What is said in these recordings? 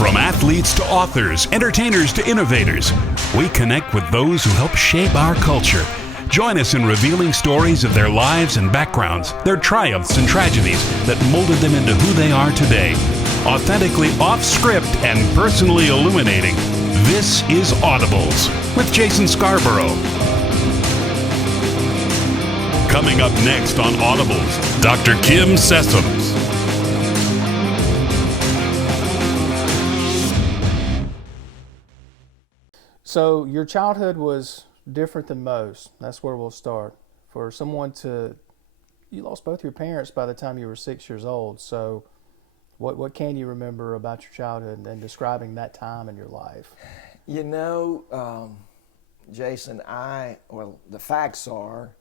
From athletes to authors, entertainers to innovators, we connect with those who help shape our culture. Join us in revealing stories of their lives and backgrounds, their triumphs and tragedies that molded them into who they are today. Authentically off-script and personally illuminating, this is Audibles with Jason Scarborough. Coming up next on Audibles, Dr. Kim Sessums. So your childhood was different than most. That's where we'll start. For someone you lost both your parents by the time you were 6 years old. So what can you remember about your childhood and describing that time in your life? You know, Jason, the facts are,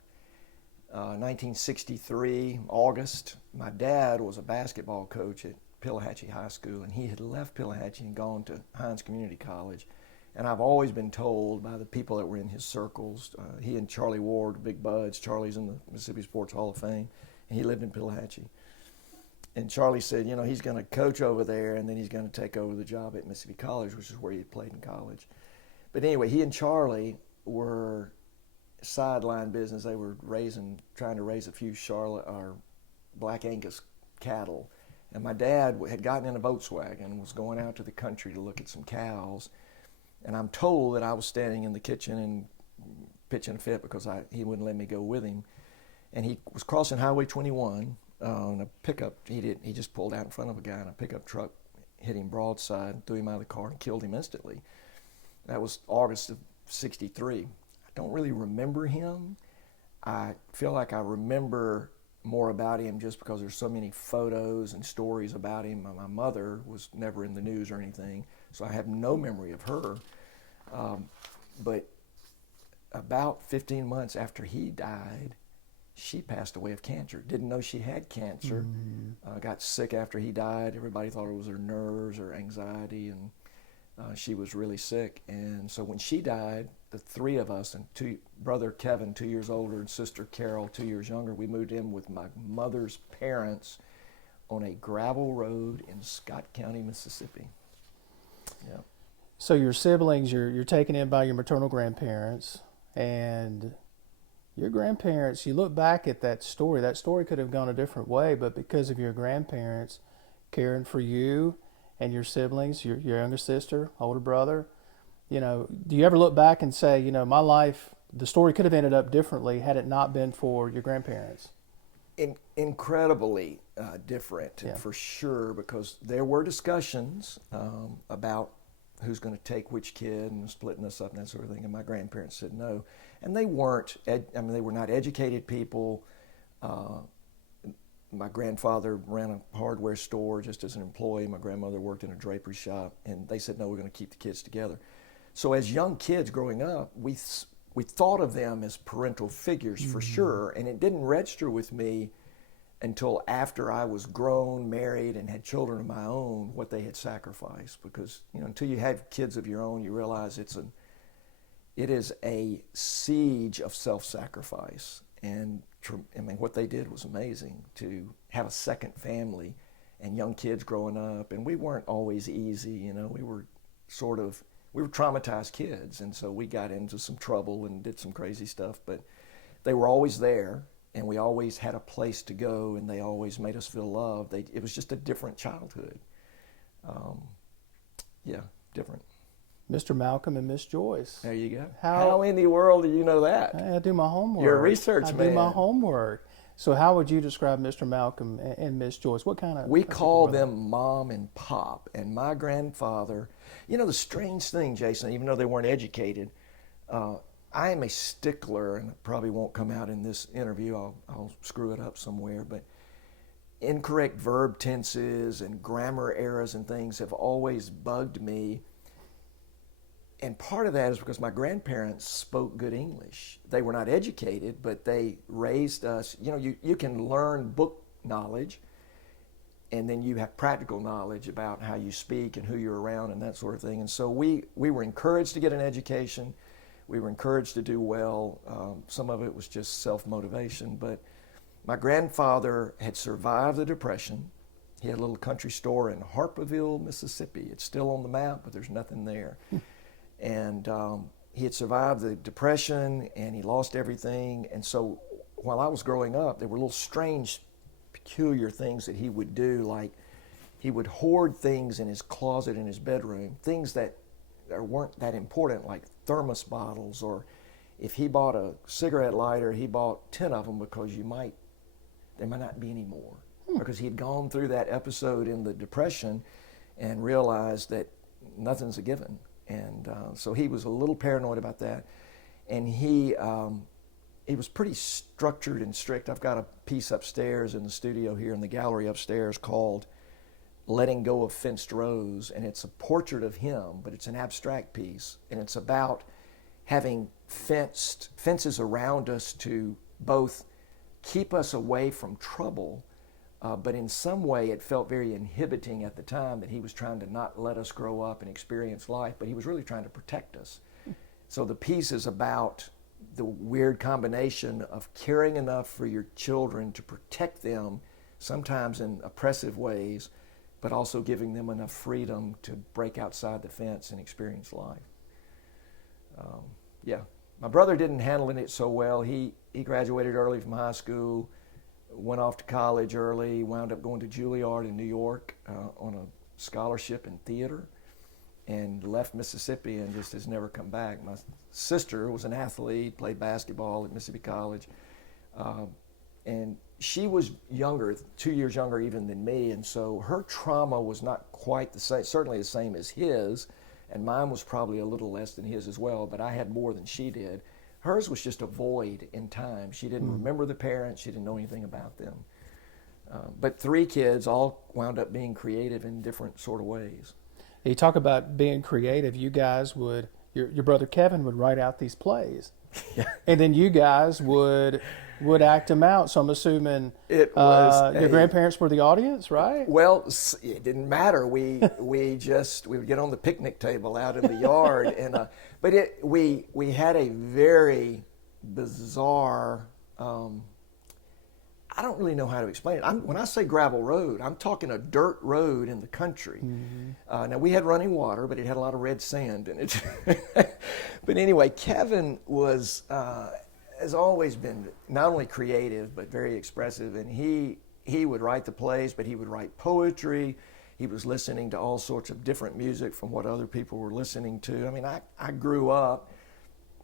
1963, August, my dad was a basketball coach at Pillahatchee High School, and he had left Pillahatchee and gone to Hines Community College. And I've always been told by the people that were in his circles, he and Charlie Ward, big buds, Charlie's in the Mississippi Sports Hall of Fame, and he lived in Pillahatchee. And Charlie said, you know, he's going to coach over there, and then he's going to take over the job at Mississippi College, which is where he had played in college. But anyway, he and Charlie were sideline business. They were trying to raise a few Charlotte or Black Angus cattle. And my dad had gotten in a Volkswagen and was going out to the country to look at some cows. And I'm told that I was standing in the kitchen and pitching a fit because he wouldn't let me go with him. And he was crossing Highway 21 on a pickup. He just pulled out in front of a guy in a pickup truck, hit him broadside, threw him out of the car, and killed him instantly. That was August of '63. I don't really remember him. I feel like I remember more about him just because there's so many photos and stories about him. My mother was never in the news or anything, so I have no memory of her. But about 15 months after he died, she passed away of cancer. Didn't know she had cancer. Got sick after he died. Everybody thought it was her nerves or anxiety, and she was really sick. And so when she died, the three of us, and brother Kevin, 2 years older, and sister Carol, 2 years younger, we moved in with my mother's parents on a gravel road in Scott County, Mississippi. Yeah. So your siblings, you're taken in by your maternal grandparents, and your grandparents, you look back at that story could have gone a different way, but because of your grandparents caring for you and your siblings, your younger sister, older brother, you know, do you ever look back and say, you know, my life, the story could have ended up differently had it not been for your grandparents? Incredibly different, Yeah. for sure, because there were discussions about who's going to take which kid and splitting us up and that sort of thing, and my grandparents said no. And they weren't, they were not educated people. My grandfather ran a hardware store just as an employee. My grandmother worked in a drapery shop, and they said, no, we're going to keep the kids together. So as young kids growing up, we thought of them as parental figures for sure, and it didn't register with me until after I was grown, married, and had children of my own, what they had sacrificed. Because, you know, until you have kids of your own, you realize it is a siege of self-sacrifice. And I mean, what they did was amazing, to have a second family and young kids growing up. And we weren't always easy, you know, we were traumatized kids. And so we got into some trouble and did some crazy stuff, but they were always there. And we always had a place to go, and they always made us feel loved. It was just a different childhood. Different. Mr. Malcolm and Miss Joyce. There you go. How in the world do you know that? I do my homework. You're a research man. I do my homework. So how would you describe Mr. Malcolm and Miss Joyce? What kind of... We call them Mom and Pop. And my grandfather, you know, the strange thing, Jason, even though they weren't educated, I am a stickler, and it probably won't come out in this interview. I'll screw it up somewhere, but incorrect verb tenses and grammar errors and things have always bugged me. And part of that is because my grandparents spoke good English. They were not educated, but they raised us. You know, you can learn book knowledge, and then you have practical knowledge about how you speak and who you're around and that sort of thing. And so we were encouraged to get an education. We were encouraged to do well. Some of it was just self-motivation, but my grandfather had survived the Depression. He had a little country store in Harperville, Mississippi. It's still on the map, but there's nothing there. And he had survived the Depression, and he lost everything. And so while I was growing up, there were little strange, peculiar things that he would do, like he would hoard things in his closet in his bedroom, things that weren't that important, like thermos bottles, or if he bought a cigarette lighter, he bought 10 of them because there might not be any more. Because he had gone through that episode in the Depression and realized that nothing's a given. And so he was a little paranoid about that. And he was pretty structured and strict. I've got a piece upstairs in the studio here in the gallery upstairs called Letting Go of Fenced Rows. And it's a portrait of him, but it's an abstract piece. And it's about having fences around us to both keep us away from trouble, but in some way it felt very inhibiting at the time that he was trying to not let us grow up and experience life, but he was really trying to protect us. So the piece is about the weird combination of caring enough for your children to protect them, sometimes in oppressive ways, but also giving them enough freedom to break outside the fence and experience life. Yeah, my brother didn't handle it so well. He graduated early from high school, went off to college early, wound up going to Juilliard in New York on a scholarship in theater, and left Mississippi and just has never come back. My sister was an athlete, played basketball at Mississippi College, and she was younger, 2 years younger even than me, and so her trauma was not quite the same, certainly the same as his, and mine was probably a little less than his as well, but I had more than she did. Hers was just a void in time. She didn't remember the parents. She didn't know anything about them. But 3 kids all wound up being creative in different sort of ways. You talk about being creative. You guys would, your brother Kevin would write out these plays. Yeah. And then you guys would act them out. So I'm assuming it was your grandparents were the audience, right? Well, it didn't matter. We would get on the picnic table out in the yard, and but we had a very bizarre. I don't really know how to explain it. When I say gravel road, I'm talking a dirt road in the country. Mm-hmm. Now, we had running water, but it had a lot of red sand in it. But anyway, Kevin has always been not only creative, but very expressive. And he would write the plays, but he would write poetry. He was listening to all sorts of different music from what other people were listening to. I mean, I grew up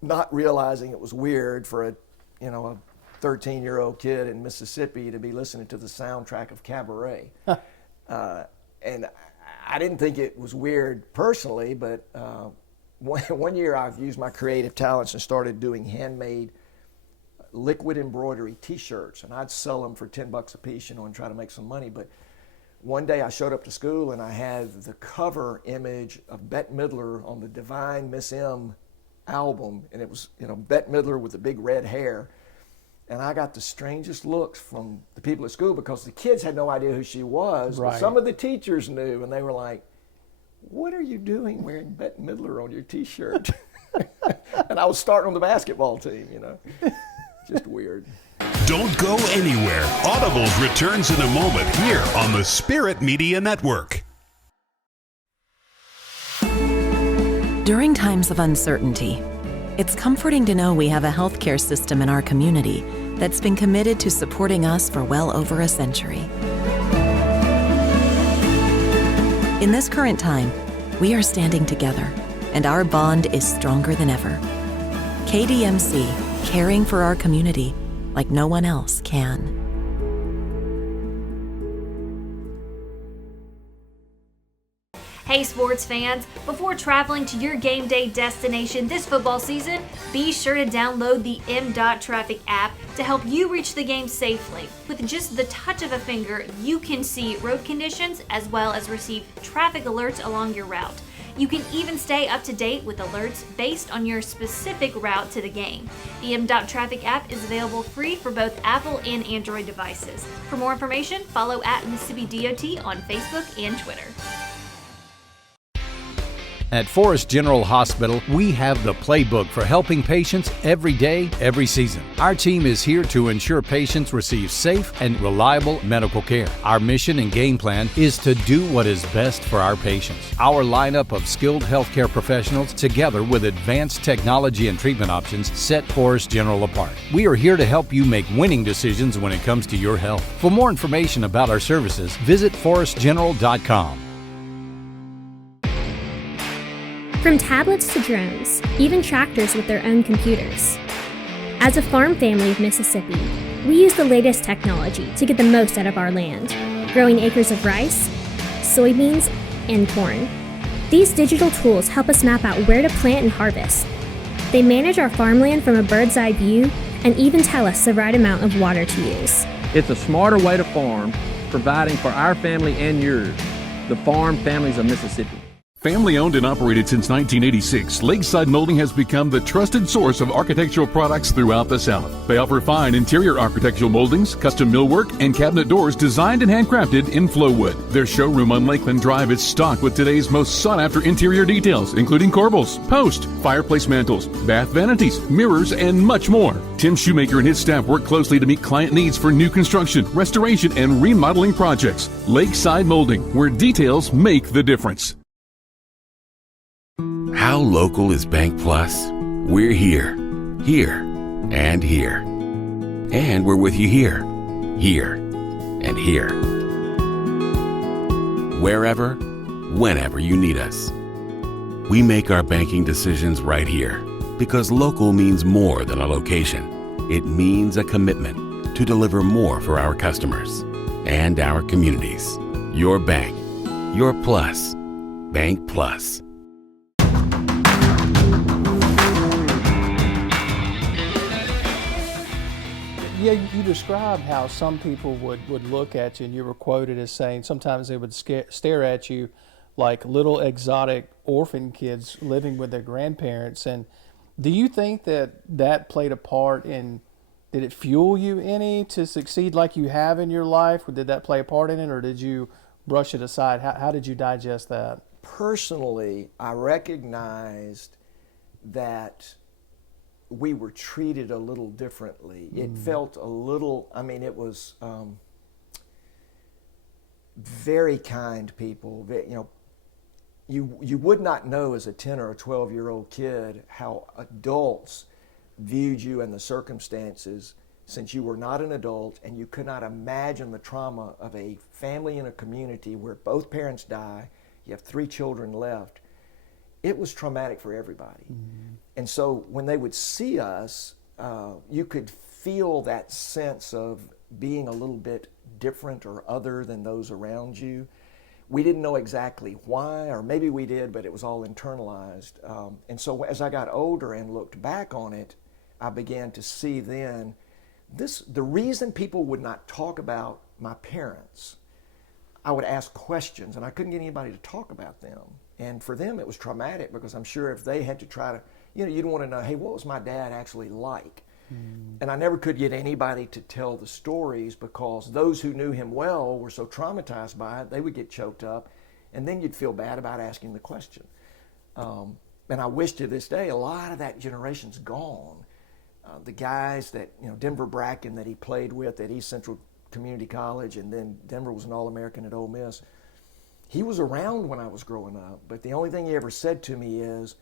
not realizing it was weird for a 13-year-old kid in Mississippi to be listening to the soundtrack of Cabaret. And I didn't think it was weird personally, but one year I've used my creative talents and started doing handmade liquid embroidery T-shirts, and I'd sell them for $10 a piece, and try to make some money. But one day I showed up to school and I had the cover image of Bette Midler on the Divine Miss M album, and it was Bette Midler with the big red hair. And I got the strangest looks from the people at school because the kids had no idea who she was. Right. But some of the teachers knew, and they were like, "What are you doing wearing Bette Midler on your T-shirt?" And I was starting on the basketball team, Just weird. Don't go anywhere. Audibles returns in a moment here on the Spirit Media Network. During times of uncertainty, it's comforting to know we have a healthcare system in our community that's been committed to supporting us for well over a century. In this current time, we are standing together, and our bond is stronger than ever. KDMC, caring for our community like no one else can. Hey sports fans, before traveling to your game day destination this football season, be sure to download the M.Traffic app to help you reach the game safely. With just the touch of a finger, you can see road conditions as well as receive traffic alerts along your route. You can even stay up to date with alerts based on your specific route to the game. The M.Traffic app is available free for both Apple and Android devices. For more information, follow @Mississippi DOT on Facebook and Twitter. At Forest General Hospital, we have the playbook for helping patients every day, every season. Our team is here to ensure patients receive safe and reliable medical care. Our mission and game plan is to do what is best for our patients. Our lineup of skilled healthcare professionals, together with advanced technology and treatment options, set Forest General apart. We are here to help you make winning decisions when it comes to your health. For more information about our services, visit forestgeneral.com. From tablets to drones, even tractors with their own computers. As a farm family of Mississippi, we use the latest technology to get the most out of our land, growing acres of rice, soybeans, and corn. These digital tools help us map out where to plant and harvest. They manage our farmland from a bird's eye view and even tell us the right amount of water to use. It's a smarter way to farm, providing for our family and yours, the farm families of Mississippi. Family owned and operated since 1986, Lakeside Molding has become the trusted source of architectural products throughout the South. They offer fine interior architectural moldings, custom millwork, and cabinet doors designed and handcrafted in Flowwood. Their showroom on Lakeland Drive is stocked with today's most sought-after interior details, including corbels, post, fireplace mantles, bath vanities, mirrors, and much more. Tim Shoemaker and his staff work closely to meet client needs for new construction, restoration, and remodeling projects. Lakeside Molding, where details make the difference. How local is Bank Plus? We're here, and here. And we're with you here, and here. Wherever, whenever you need us. We make our banking decisions right here because local means more than a location. It means a commitment to deliver more for our customers and our communities. Your bank, your plus. Bank Plus. Yeah, you described how some people would look at you, and you were quoted as saying sometimes they would stare at you like little exotic orphan kids living with their grandparents. And do you think that played a part in, did it fuel you any to succeed like you have in your life? Or did that play a part in it, or did you brush it aside? How did you digest that? Personally, I recognized that we were treated a little differently. It felt a little, it was very kind people. You would not know as a 10 or a 12-year-old kid how adults viewed you and the circumstances, since you were not an adult and you could not imagine the trauma of a family in a community where both parents die, you have 3 children left. It was traumatic for everybody. And so when they would see us, you could feel that sense of being a little bit different or other than those around you. We didn't know exactly why, or maybe we did, but it was all internalized. And so as I got older and looked back on it, I began to see then the reason people would not talk about my parents. I would ask questions and I couldn't get anybody to talk about them. And for them, it was traumatic because I'm sure if they had to try to, you'd want to know, hey, what was my dad actually like? And I never could get anybody to tell the stories because those who knew him well were so traumatized by it, they would get choked up. And then you'd feel bad about asking the question. And I wish to this day, a lot of that generation's gone. The guys that, Denver Bracken that he played with at East Central Community College, and then Denver was an All-American at Ole Miss. He was around when I was growing up, but the only thing he ever said to me is,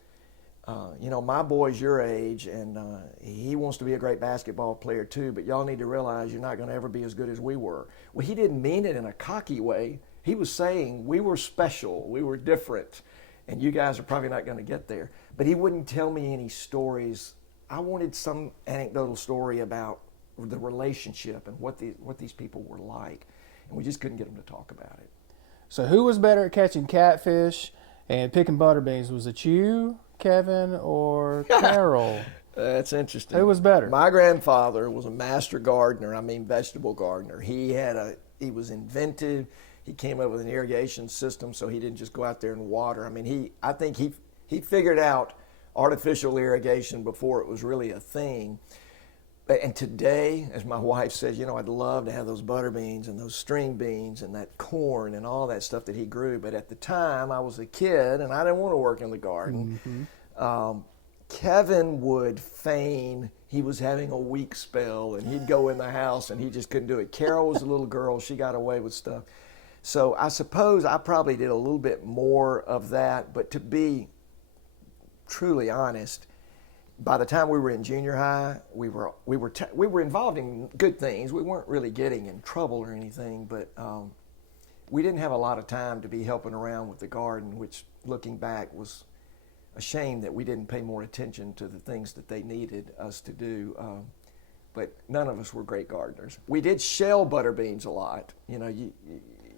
my boy's your age, and he wants to be a great basketball player too, but y'all need to realize you're not going to ever be as good as we were. Well, he didn't mean it in a cocky way. He was saying we were special, we were different, and you guys are probably not going to get there. But he wouldn't tell me any stories. I wanted some anecdotal story about the relationship and what these people were like, and we just couldn't get them to talk about it. So who was better at catching catfish and picking butter beans? Was it you, Kevin, or Carol? That's interesting. Who was better? My grandfather was a master gardener, vegetable gardener. He was inventive. He came up with an irrigation system so he didn't just go out there and water. I think he figured out artificial irrigation before it was really a thing. And today, as my wife says, you know, I'd love to have those butter beans and those string beans and that corn and all that stuff that he grew. But at the time, I was a kid and I didn't want to work in the garden. Kevin would feign he was having a weak spell and he'd go in the house and he just couldn't do it. Carol was a little girl. She got away with stuff. So I suppose I probably did a little bit more of that. But to be truly honest, by the time we were in junior high, we were involved in good things. We weren't really getting in trouble or anything, but we didn't have a lot of time to be helping around with the garden, which, looking back, was a shame that we didn't pay more attention to the things that they needed us to do. But none of us were great gardeners. We did shell butter beans a lot. You know,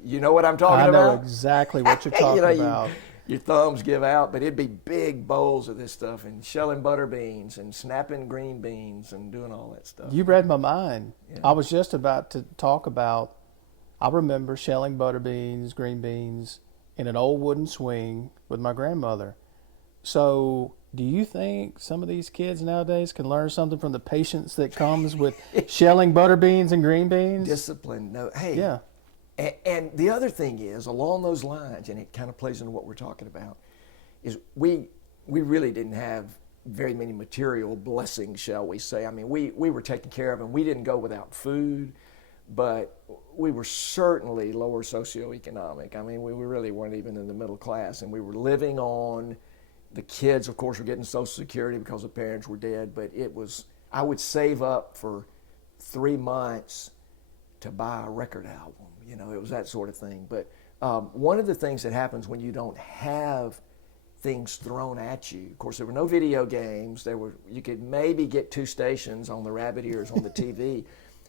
you know what I'm talking about? I know exactly what you're talking about. Your thumbs give out, but it'd be big bowls of this stuff and shelling butter beans and snapping green beans and doing all that stuff. You read my mind. Yeah. I was just about to talk about, I remember shelling butter beans, green beans in an old wooden swing with my grandmother. So do you think some of these kids nowadays can learn something from the patience that comes with shelling butter beans and green beans? Discipline. No, hey. Yeah. And the other thing is, along those lines, and it kind of plays into what we're talking about, is we really didn't have very many material blessings, shall we say. I mean, we were taken care of, and we didn't go without food, but we were certainly lower socioeconomic. I mean, we really weren't even in the middle class, and we were living on, the kids, of course, were getting Social Security because the parents were dead, but I would save up for 3 months to buy a record album. You know, it was that sort of thing. But one of the things that happens when you don't have things thrown at you, of course, there were no video games. You could maybe get 2 stations on the rabbit ears on the TV.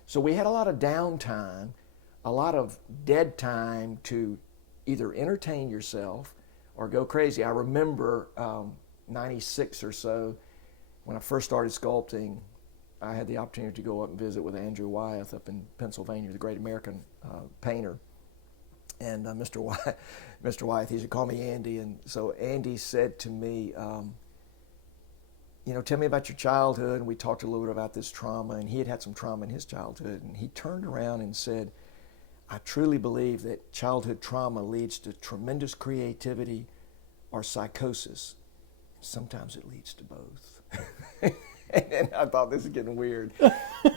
So we had a lot of downtime, a lot of dead time to either entertain yourself or go crazy. I remember 96 or so, when I first started sculpting, I had the opportunity to go up and visit with Andrew Wyeth up in Pennsylvania, the great American painter. And Mr. Wyeth, he used to call me Andy. And so Andy said to me, you know, tell me about your childhood. And we talked a little bit about this trauma. And he had some trauma in his childhood. And he turned around and said, I truly believe that childhood trauma leads to tremendous creativity or psychosis. Sometimes it leads to both. And I thought, this is getting weird.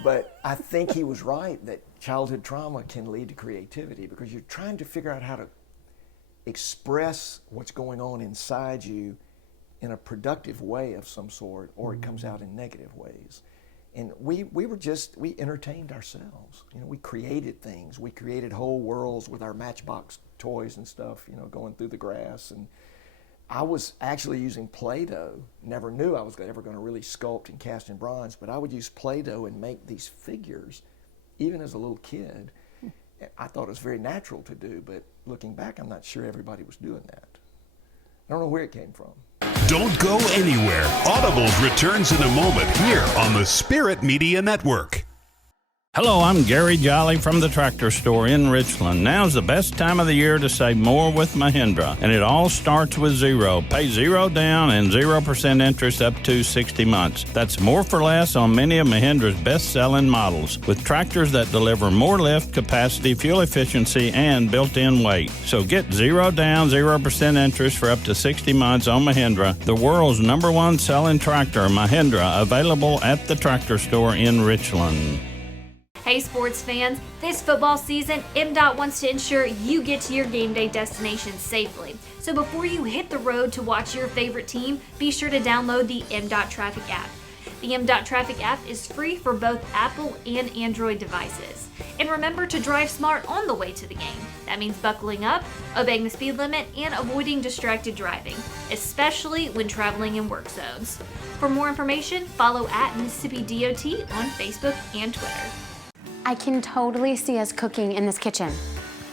But I think he was right that childhood trauma can lead to creativity, because you're trying to figure out how to express what's going on inside you in a productive way of some sort, or it comes out in negative ways. And we entertained ourselves. You know, we created things. We created whole worlds with our Matchbox toys and stuff, you know, going through the grass. And I was actually using Play-Doh. Never knew I was ever going to really sculpt and cast in bronze, but I would use Play-Doh and make these figures, even as a little kid. I thought it was very natural to do, but looking back, I'm not sure everybody was doing that. I don't know where it came from. Don't go anywhere. Audibles returns in a moment here on the Spirit Media Network. Hello, I'm Gary Jolly from the Tractor Store in Richland. Now's the best time of the year to save more with Mahindra, and it all starts with zero. Pay zero down and 0% interest up to 60 months. That's more for less on many of Mahindra's best-selling models, with tractors that deliver more lift, capacity, fuel efficiency, and built-in weight. So get zero down, 0% interest for up to 60 months on Mahindra, the world's #1 selling tractor, Mahindra, available at the Tractor Store in Richland. Hey sports fans, this football season, MDOT wants to ensure you get to your game day destination safely. So before you hit the road to watch your favorite team, be sure to download the MDOT Traffic app. The MDOT Traffic app is free for both Apple and Android devices. And remember to drive smart on the way to the game. That means buckling up, obeying the speed limit, and avoiding distracted driving, especially when traveling in work zones. For more information, follow at Mississippi DOT on Facebook and Twitter. I can totally see us cooking in this kitchen.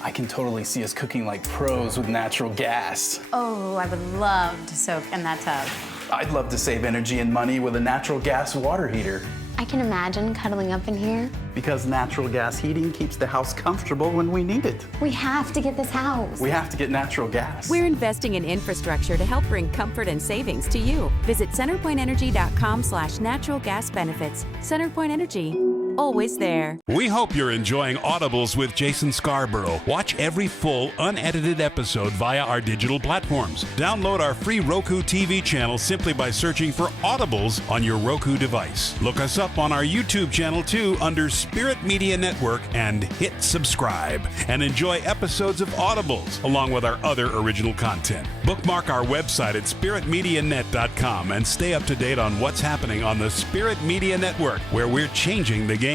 I can totally see us cooking like pros with natural gas. Oh, I would love to soak in that tub. I'd love to save energy and money with a natural gas water heater. I can imagine cuddling up in here. Because natural gas heating keeps the house comfortable when we need it. We have to get this house. We have to get natural gas. We're investing in infrastructure to help bring comfort and savings to you. Visit centerpointenergy.com/natural gas benefits. CenterPoint Energy, always there. We hope you're enjoying Audibles with Jason Scarborough. Watch every full, unedited episode via our digital platforms. Download our free Roku TV channel simply by searching for Audibles on your Roku device. Look us up on our YouTube channel too under Spirit Media Network and hit subscribe. And enjoy episodes of Audibles along with our other original content. Bookmark our website at spiritmedianet.com and stay up to date on what's happening on the Spirit Media Network, where we're changing the game.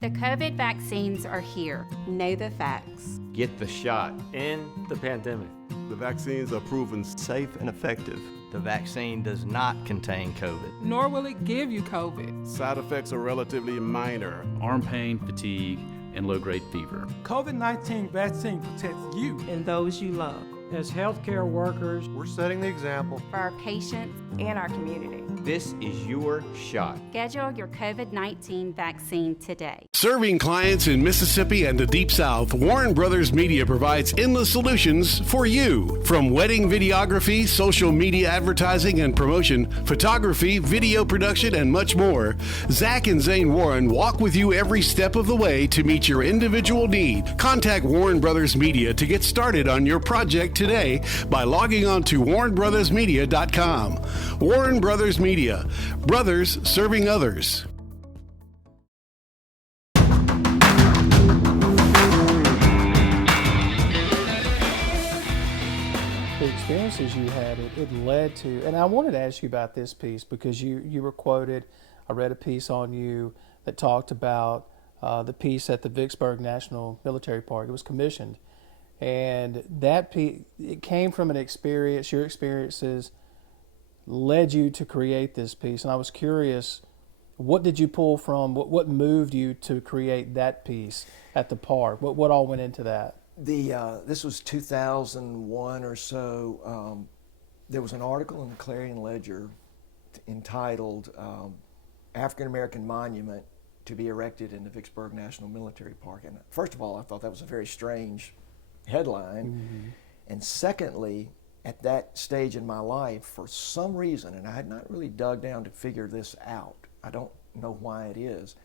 The COVID vaccines are here. Know the facts. Get the shot. End the pandemic. The vaccines are proven safe and effective. The vaccine does not contain COVID. Nor will it give you COVID. Side effects are relatively minor. Arm pain, fatigue, and low-grade fever. COVID-19 vaccine protects you and those you love. As healthcare workers, we're setting the example for our patients and our community. This is your shot. Schedule your COVID-19 vaccine today. Serving clients in Mississippi and the Deep South, Warren Brothers Media provides endless solutions for you. From wedding videography, social media advertising and promotion, photography, video production, and much more, Zach and Zane Warren walk with you every step of the way to meet your individual need. Contact Warren Brothers Media to get started on your project today by logging on to warrenbrothersmedia.com. Warren Brothers Media. Brothers serving others. The experiences you had, it led to, and I wanted to ask you about this piece because you were quoted. I read a piece on you that talked about the piece at the Vicksburg National Military Park. It was commissioned. And that piece, it came from an experience, your experiences led you to create this piece. And I was curious, what did you pull from, what moved you to create that piece at the park? What all went into that? This was 2001 or so. There was an article in the Clarion Ledger entitled African American Monument to be erected in the Vicksburg National Military Park. And first of all, I thought that was a very strange headline. Mm-hmm. And secondly, at that stage in my life, for some reason, and I had not really dug down to figure this out, I don't know why it is,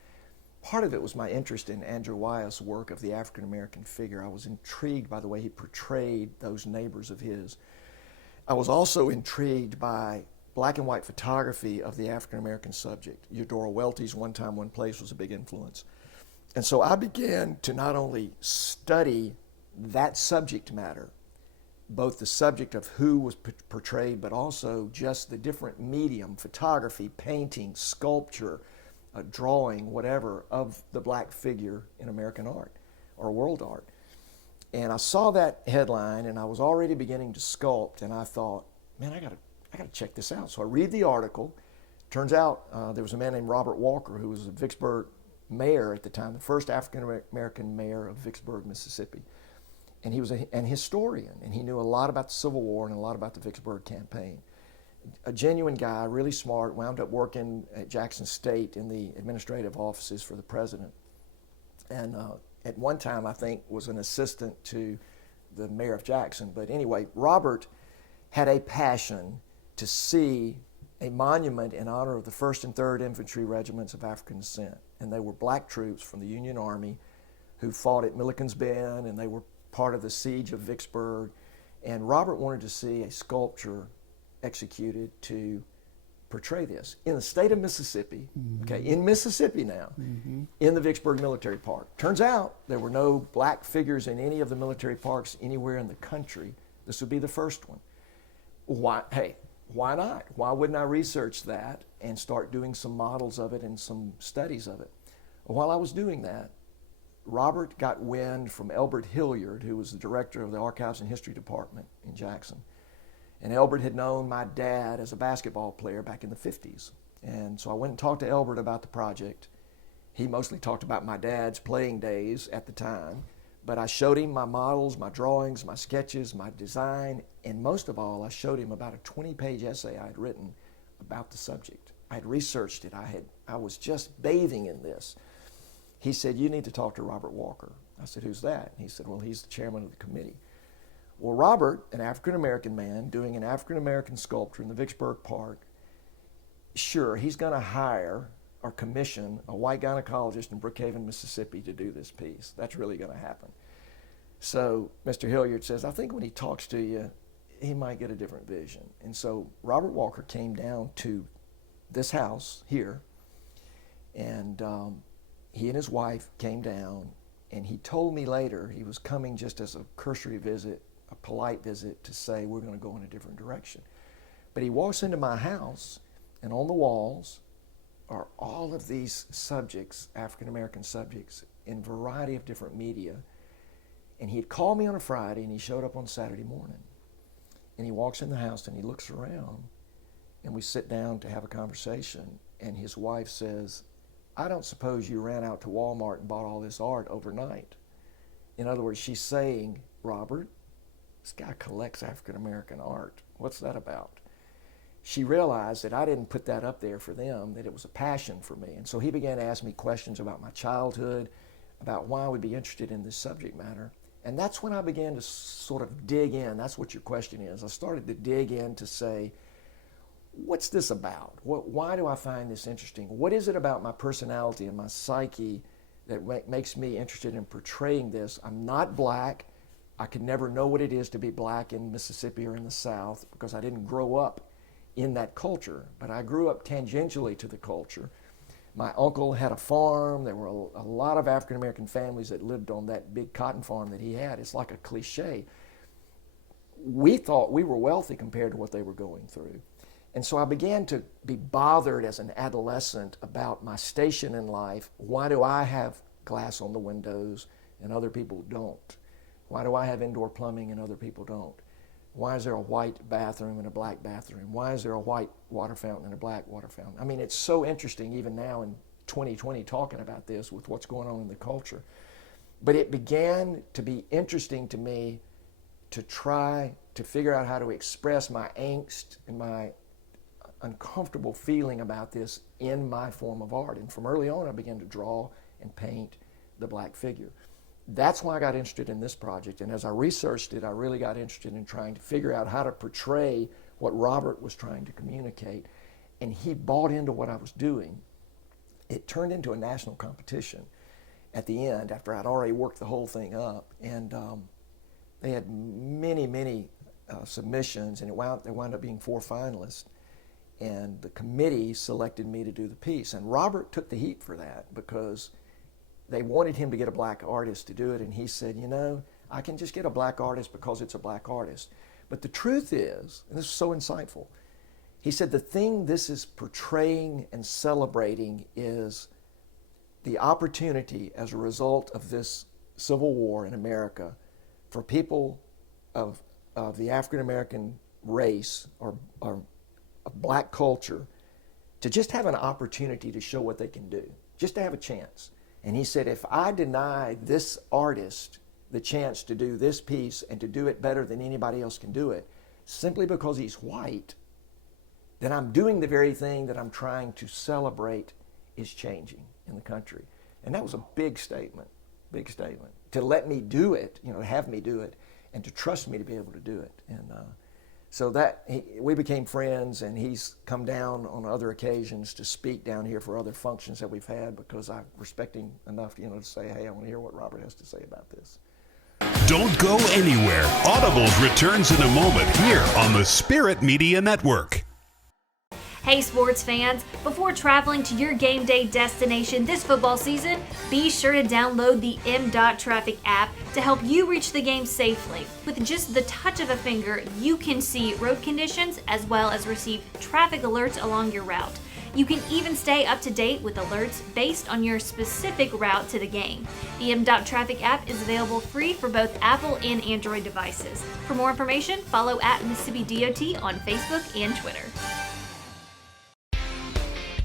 part of it was my interest in Andrew Wyeth's work of the African American figure. I was intrigued by the way he portrayed those neighbors of his. I was also intrigued by black and white photography of the African American subject. Eudora Welty's One Time, One Place was a big influence. And so I began to not only study that subject matter, both the subject of who was portrayed, but also just the different medium, photography, painting, sculpture, drawing, whatever, of the black figure in American art or world art. And I saw that headline and I was already beginning to sculpt, and I thought, man, I gotta check this out. So I read the article. Turns out there was a man named Robert Walker who was the Vicksburg mayor at the time, the first African American mayor of Vicksburg, Mississippi. And he was an historian, and he knew a lot about the Civil War and a lot about the Vicksburg campaign. A genuine guy, really smart, wound up working at Jackson State in the administrative offices for the president. And at one time, I think, was an assistant to the mayor of Jackson. But anyway, Robert had a passion to see a monument in honor of the 1st and 3rd Infantry Regiments of African descent. And they were black troops from the Union Army who fought at Milliken's Bend, and they were part of the siege of Vicksburg. And Robert wanted to see a sculpture executed to portray this in the state of Mississippi, mm-hmm. okay, in Mississippi now, mm-hmm. in the Vicksburg Military Park. Turns out there were no black figures in any of the military parks anywhere in the country. This would be the first one. Why not? Why wouldn't I research that and start doing some models of it and some studies of it? While I was doing that, Robert got wind from Elbert Hilliard, who was the director of the Archives and History Department in Jackson. And Elbert had known my dad as a basketball player back in the 50s. And so I went and talked to Elbert about the project. He mostly talked about my dad's playing days at the time, but I showed him my models, my drawings, my sketches, my design, and most of all, I showed him about a 20-page essay I had written about the subject. I had researched it. I was just bathing in this. He said, you need to talk to Robert Walker. I said, who's that? And he said, well, he's the chairman of the committee. Well, Robert, an African-American man doing an African-American sculpture in the Vicksburg Park, sure, he's going to hire or commission a white gynecologist in Brookhaven, Mississippi to do this piece. That's really going to happen. So Mr. Hilliard says, I think when he talks to you, he might get a different vision. And so Robert Walker came down to this house here, and he and his wife came down, and he told me later he was coming just as a cursory visit, a polite visit to say we're going to go in a different direction. But he walks into my house, and on the walls are all of these subjects, African-American subjects, in a variety of different media. And he'd called me on a Friday, and he showed up on Saturday morning. And he walks in the house, and he looks around, and we sit down to have a conversation, and his wife says, I don't suppose you ran out to Walmart and bought all this art overnight. In other words, she's saying, Robert, this guy collects African-American art. What's that about? She realized that I didn't put that up there for them, that it was a passion for me. And so he began to ask me questions about my childhood, about why I would be interested in this subject matter. And that's when I began to sort of dig in. That's what your question is. I started to dig in to say, what's this about? Why do I find this interesting? What is it about my personality and my psyche that makes me interested in portraying this? I'm not black. I could never know what it is to be black in Mississippi or in the South because I didn't grow up in that culture, but I grew up tangentially to the culture. My uncle had a farm. There were a lot of African-American families that lived on that big cotton farm that he had. It's like a cliche. We thought we were wealthy compared to what they were going through. And so I began to be bothered as an adolescent about my station in life. Why do I have glass on the windows and other people don't? Why do I have indoor plumbing and other people don't? Why is there a white bathroom and a black bathroom? Why is there a white water fountain and a black water fountain? I mean, it's so interesting even now in 2020 talking about this with what's going on in the culture. But it began to be interesting to me to try to figure out how to express my angst and my uncomfortable feeling about this in my form of art. And from early on, I began to draw and paint the black figure. That's why I got interested in this project. And as I researched it, I really got interested in trying to figure out how to portray what Robert was trying to communicate. And he bought into what I was doing. It turned into a national competition at the end after I'd already worked the whole thing up. And they had many submissions, and there wound up being 4 finalists. And the committee selected me to do the piece. And Robert took the heat for that because they wanted him to get a black artist to do it, and he said, you know, I can just get a black artist because it's a black artist. But the truth is, and this is so insightful, he said the thing this is portraying and celebrating is the opportunity as a result of this civil war in America for people of the African-American race or black culture to just have an opportunity to show what they can do, just to have a chance. And he said, if I deny this artist the chance to do this piece and to do it better than anybody else can do it, simply because he's white, then I'm doing the very thing that I'm trying to celebrate is changing in the country. And that was a big statement. To let me do it, to have me do it, and to trust me to be able to do it. And so we became friends, and he's come down on other occasions to speak down here for other functions that we've had because I respect him enough, to say, hey, I want to hear what Robert has to say about this. Don't go anywhere. Audibles returns in a moment here on the Spirit Media Network. Hey sports fans, before traveling to your game day destination this football season, be sure to download the M.Traffic app to help you reach the game safely. With just the touch of a finger, you can see road conditions as well as receive traffic alerts along your route. You can even stay up to date with alerts based on your specific route to the game. The M.Traffic app is available free for both Apple and Android devices. For more information, follow @Mississippi DOT on Facebook and Twitter.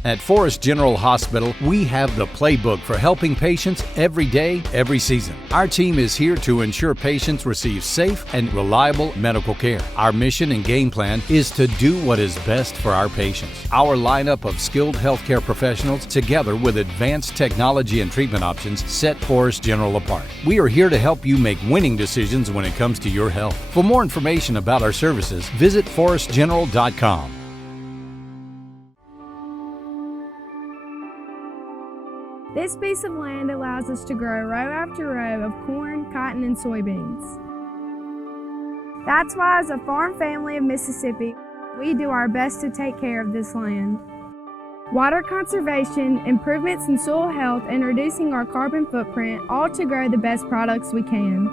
At Forest General Hospital, we have the playbook for helping patients every day, every season. Our team is here to ensure patients receive safe and reliable medical care. Our mission and game plan is to do what is best for our patients. Our lineup of skilled healthcare professionals, together with advanced technology and treatment options, set Forest General apart. We are here to help you make winning decisions when it comes to your health. For more information about our services, visit forestgeneral.com. This piece of land allows us to grow row after row of corn, cotton, and soybeans. That's why, as a farm family of Mississippi, we do our best to take care of this land. Water conservation, improvements in soil health, and reducing our carbon footprint, all to grow the best products we can.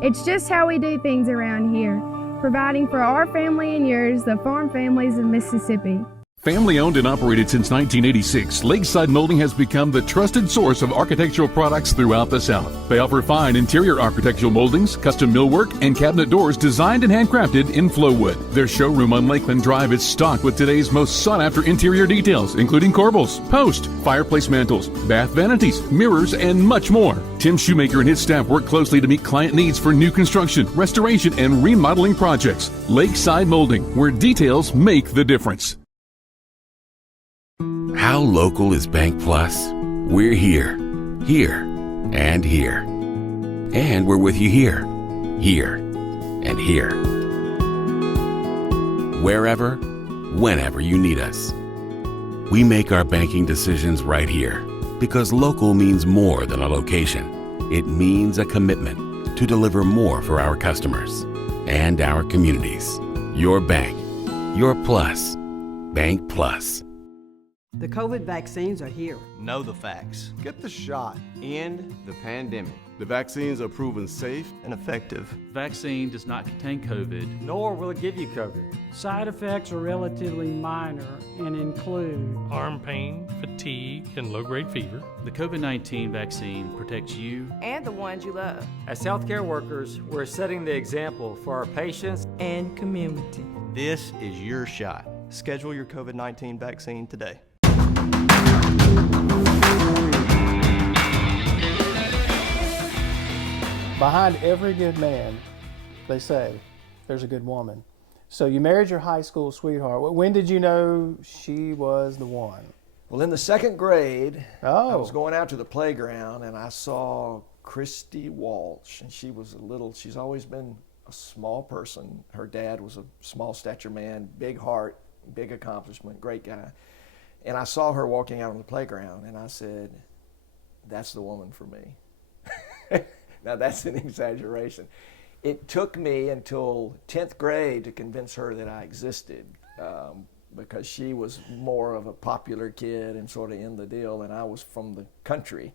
It's just how we do things around here, providing for our family and yours, the farm families of Mississippi. Family owned and operated since 1986, Lakeside Molding has become the trusted source of architectural products throughout the South. They offer fine interior architectural moldings, custom millwork, and cabinet doors designed and handcrafted in Flowwood. Their showroom on Lakeland Drive is stocked with today's most sought-after interior details, including corbels, post, fireplace mantles, bath vanities, mirrors, and much more. Tim Shoemaker and his staff work closely to meet client needs for new construction, restoration, and remodeling projects. Lakeside Molding, where details make the difference. How local is Bank Plus? We're here, and here. And we're with you here, and here. Wherever, whenever you need us. We make our banking decisions right here because local means more than a location. It means a commitment to deliver more for our customers and our communities. Your bank, your plus. Bank Plus. The COVID vaccines are here. Know the facts. Get the shot. End the pandemic. The vaccines are proven safe And effective. Vaccine does not contain COVID. Nor will it give you COVID. Side effects are relatively minor and include arm pain, fatigue, and low-grade fever. The COVID-19 vaccine protects you And the ones you love. As healthcare workers, we're setting the example for our patients And community. This is your shot. Schedule your COVID-19 vaccine today. Behind every good man, they say, there's a good woman. So you married your high school sweetheart. When did you know she was the one? Well, in the second grade, Oh. I was going out to the playground and I saw Christy Walsh, and she's always been a small person. Her dad was a small stature man, big heart, big accomplishment, great guy. And I saw her walking out on the playground and I said, that's the woman for me. Now that's an exaggeration. It took me until 10th grade to convince her that I existed, because she was more of a popular kid and sort of in the deal, and I was from the country.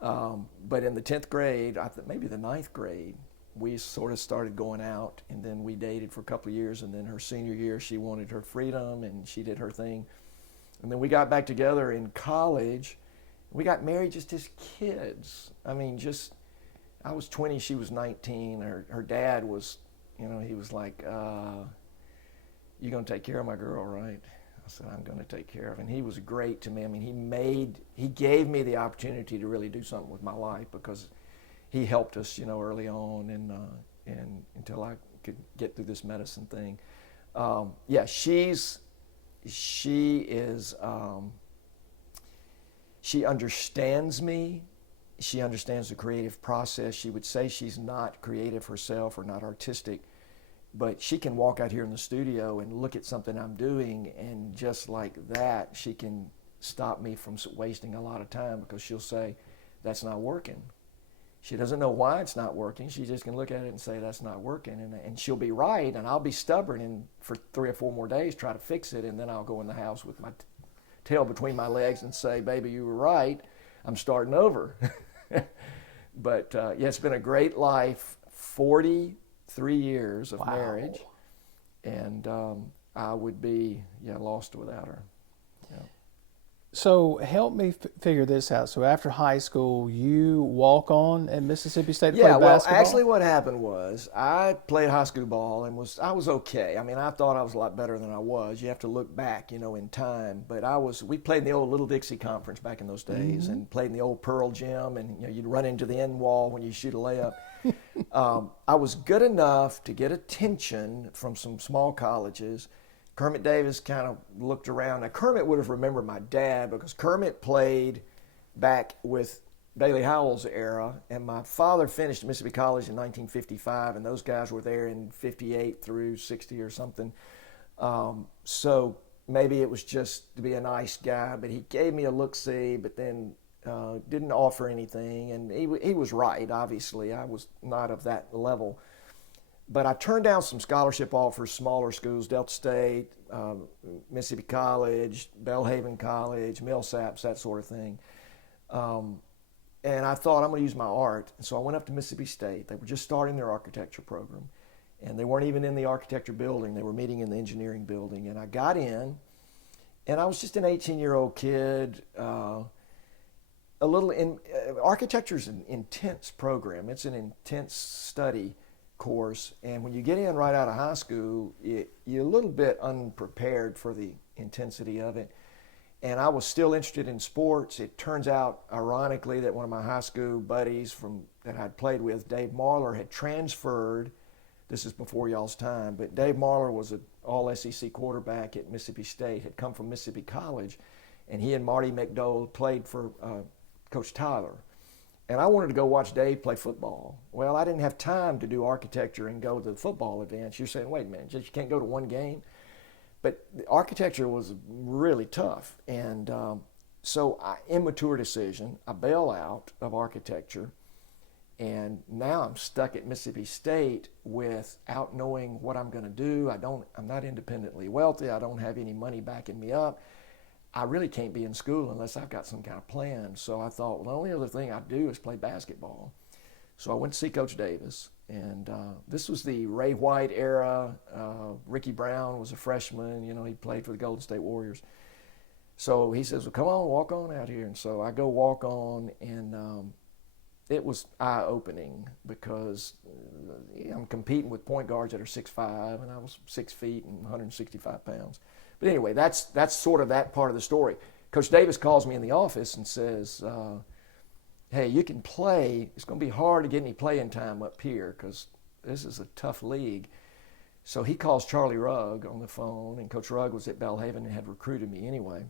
But in the 10th grade, maybe the 9th grade, we sort of started going out, and then we dated for a couple of years, and then her senior year, she wanted her freedom, and she did her thing. And then we got back together in college. We got married just as kids. I was 20, she was 19. Her dad was, he was like, you gonna take care of my girl, right? I said, I'm gonna take care of her. And he was great to me. He gave me the opportunity to really do something with my life because he helped us, early on and until I could get through this medicine thing. She understands me. She understands the creative process. She would say she's not creative herself or not artistic, but she can walk out here in the studio and look at something I'm doing, and just like that, she can stop me from wasting a lot of time because she'll say, that's not working. She doesn't know why it's not working. She just can look at it and say, that's not working. And she'll be right, and I'll be stubborn and for 3 or 4 more days try to fix it, and then I'll go in the house with my tail between my legs and say, baby, you were right. I'm starting over. But it's been a great life, 43 years of marriage, and I would be lost without her. Yeah. So help me figure this out. So after high school, you walk on at Mississippi State to play basketball? Well, actually what happened was I played high school ball and I was okay. I mean, I thought I was a lot better than I was. You have to look back, in time. But we played in the old Little Dixie Conference back in those days and played in the old Pearl Gym, and you'd run into the end wall when you shoot a layup. I was good enough to get attention from some small colleges. Kermit Davis kind of looked around. Now, Kermit would have remembered my dad because Kermit played back with Bailey Howell's era, and my father finished at Mississippi College in 1955, and those guys were there in 58 through 60 or something. So maybe it was just to be a nice guy, but he gave me a look-see, but then didn't offer anything, and he was right, obviously. I was not of that level. But I turned down some scholarship offers, smaller schools, Delta State, Mississippi College, Belhaven College, Millsaps, that sort of thing. And I thought, I'm going to use my art. And so I went up to Mississippi State. They were just starting their architecture program. And they weren't even in the architecture building. They were meeting in the engineering building. And I got in, and I was just an 18-year-old kid. Architecture is an intense program. It's an intense study course, and when you get in right out of high school, you're a little bit unprepared for the intensity of it. And I was still interested in sports. It turns out, ironically, that one of my high school buddies that I'd played with, Dave Marler, had transferred. This is before y'all's time, but Dave Marler was an all-SEC quarterback at Mississippi State, had come from Mississippi College, and he and Marty McDowell played for Coach Tyler. And I wanted to go watch Dave play football. Well, I didn't have time to do architecture and go to the football events. You're saying, wait a minute, you can't go to one game? But the architecture was really tough. And so, immature decision, I bail out of architecture. And now I'm stuck at Mississippi State without knowing what I'm going to do. I'm not independently wealthy. I don't have any money backing me up. I really can't be in school unless I've got some kind of plan. So I thought, well, the only other thing I do is play basketball. So I went to see Coach Davis, and this was the Ray White era. Ricky Brown was a freshman. He played for the Golden State Warriors. So he says, well, come on, walk on out here. And so I go walk on, and it was eye-opening because I'm competing with point guards that are 6'5", and I was 6 feet and 165 pounds. But anyway, that's sort of that part of the story. Coach Davis calls me in the office and says, hey, you can play. It's going to be hard to get any playing time up here because this is a tough league. So he calls Charlie Rugg on the phone, and Coach Rugg was at Belhaven and had recruited me anyway.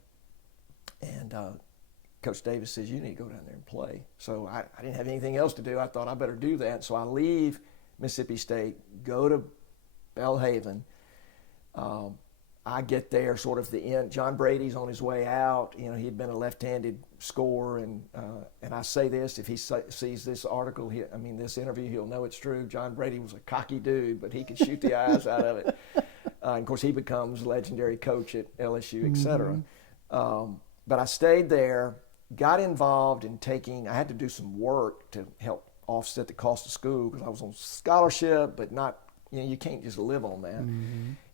And Coach Davis says, you need to go down there and play. So I didn't have anything else to do. I thought I better do that. So I leave Mississippi State, go to Belhaven. I get there sort of the end. John Brady's on his way out. He'd been a left-handed scorer, and I say this, if he sees this article, this interview, he'll know it's true. John Brady was a cocky dude, but he could shoot the eyes out of it. And of course, he becomes legendary coach at LSU, et cetera. But I stayed there, got involved in I had to do some work to help offset the cost of school because I was on scholarship, but not, you can't just live on that.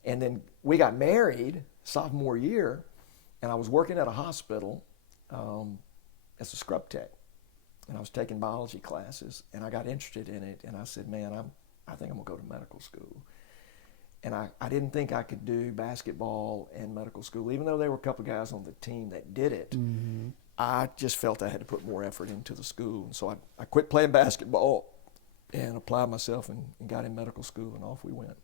And then we got married sophomore year, and I was working at a hospital as a scrub tech, and I was taking biology classes, and I got interested in it, and I said, man, I think I'm gonna go to medical school. And I didn't think I could do basketball and medical school, even though there were a couple of guys on the team that did it. I just felt I had to put more effort into the school, and so I quit playing basketball and applied myself and got in medical school, and off we went.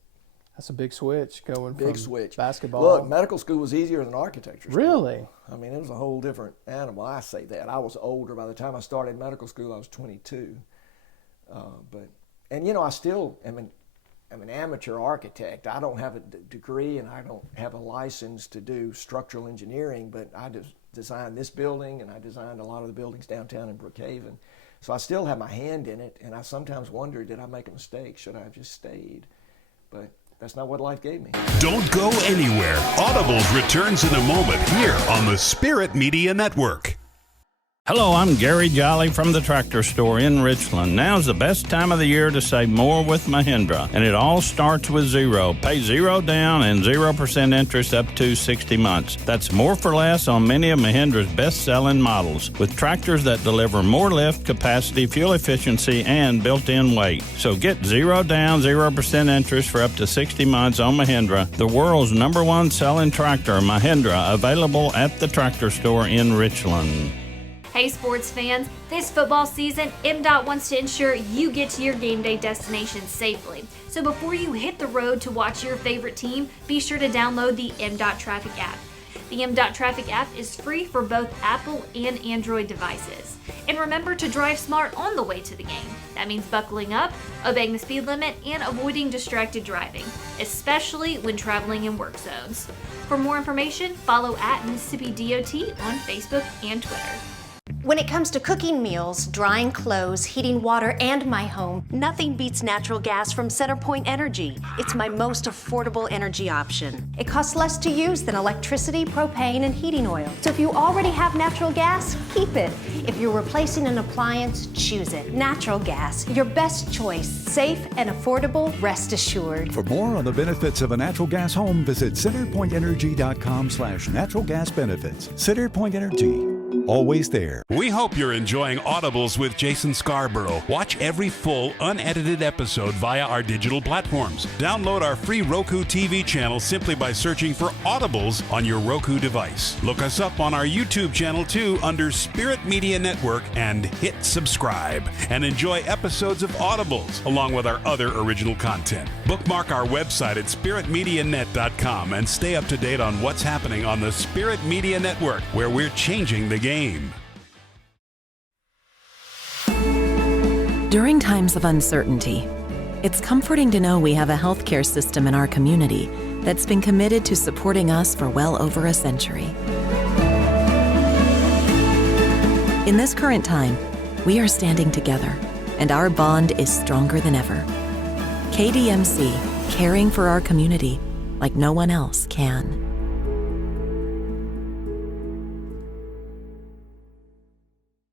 That's a big switch going from basketball. Look, medical school was easier than architecture school. Really? It was a whole different animal. I say that. I was older. By the time I started medical school, I was 22. I still am an amateur architect. I don't have a degree, and I don't have a license to do structural engineering, but I just designed this building, and I designed a lot of the buildings downtown in Brookhaven. So I still have my hand in it, and I sometimes wonder, did I make a mistake? Should I have just stayed? But that's not what life gave me. Don't go anywhere. Audibles returns in a moment here on the Spirit Media Network. Hello, I'm Gary Jolly from the Tractor Store in Richland. Now's the best time of the year to save more with Mahindra, and it all starts with zero. Pay zero down and 0% interest up to 60 months. That's more for less on many of Mahindra's best-selling models, with tractors that deliver more lift, capacity, fuel efficiency, and built-in weight. So get zero down, 0% interest for up to 60 months on Mahindra, the world's #1 selling tractor, Mahindra, available at the Tractor Store in Richland. Hey sports fans, this football season, MDOT wants to ensure you get to your game day destination safely. So before you hit the road to watch your favorite team, be sure to download the MDOT Traffic app. The MDOT Traffic app is free for both Apple and Android devices. And remember to drive smart on the way to the game. That means buckling up, obeying the speed limit, and avoiding distracted driving, especially when traveling in work zones. For more information, follow @Mississippi DOT on Facebook and Twitter. When it comes to cooking meals, drying clothes, heating water, and my home, nothing beats natural gas from CenterPoint Energy. It's my most affordable energy option. It costs less to use than electricity, propane, and heating oil. So if you already have natural gas, keep it. If you're replacing an appliance, choose it. Natural gas, your best choice. Safe and affordable, rest assured. For more on the benefits of a natural gas home, visit centerpointenergy.com/natural gas benefits. CenterPoint Energy. Always there. We hope you're enjoying Audibles with Jason Scarborough. Watch every full, unedited episode via our digital platforms. Download our free Roku TV channel simply by searching for Audibles on your Roku device. Look us up on our YouTube channel too under Spirit Media Network and hit subscribe. And enjoy episodes of Audibles along with our other original content. Bookmark our website at spiritmedianet.com and stay up to date on what's happening on the Spirit Media Network, where we're changing the game. During times of uncertainty, it's comforting to know we have a healthcare system in our community that's been committed to supporting us for well over a century. In this current time, we are standing together, and our bond is stronger than ever. KDMC, caring for our community like no one else can.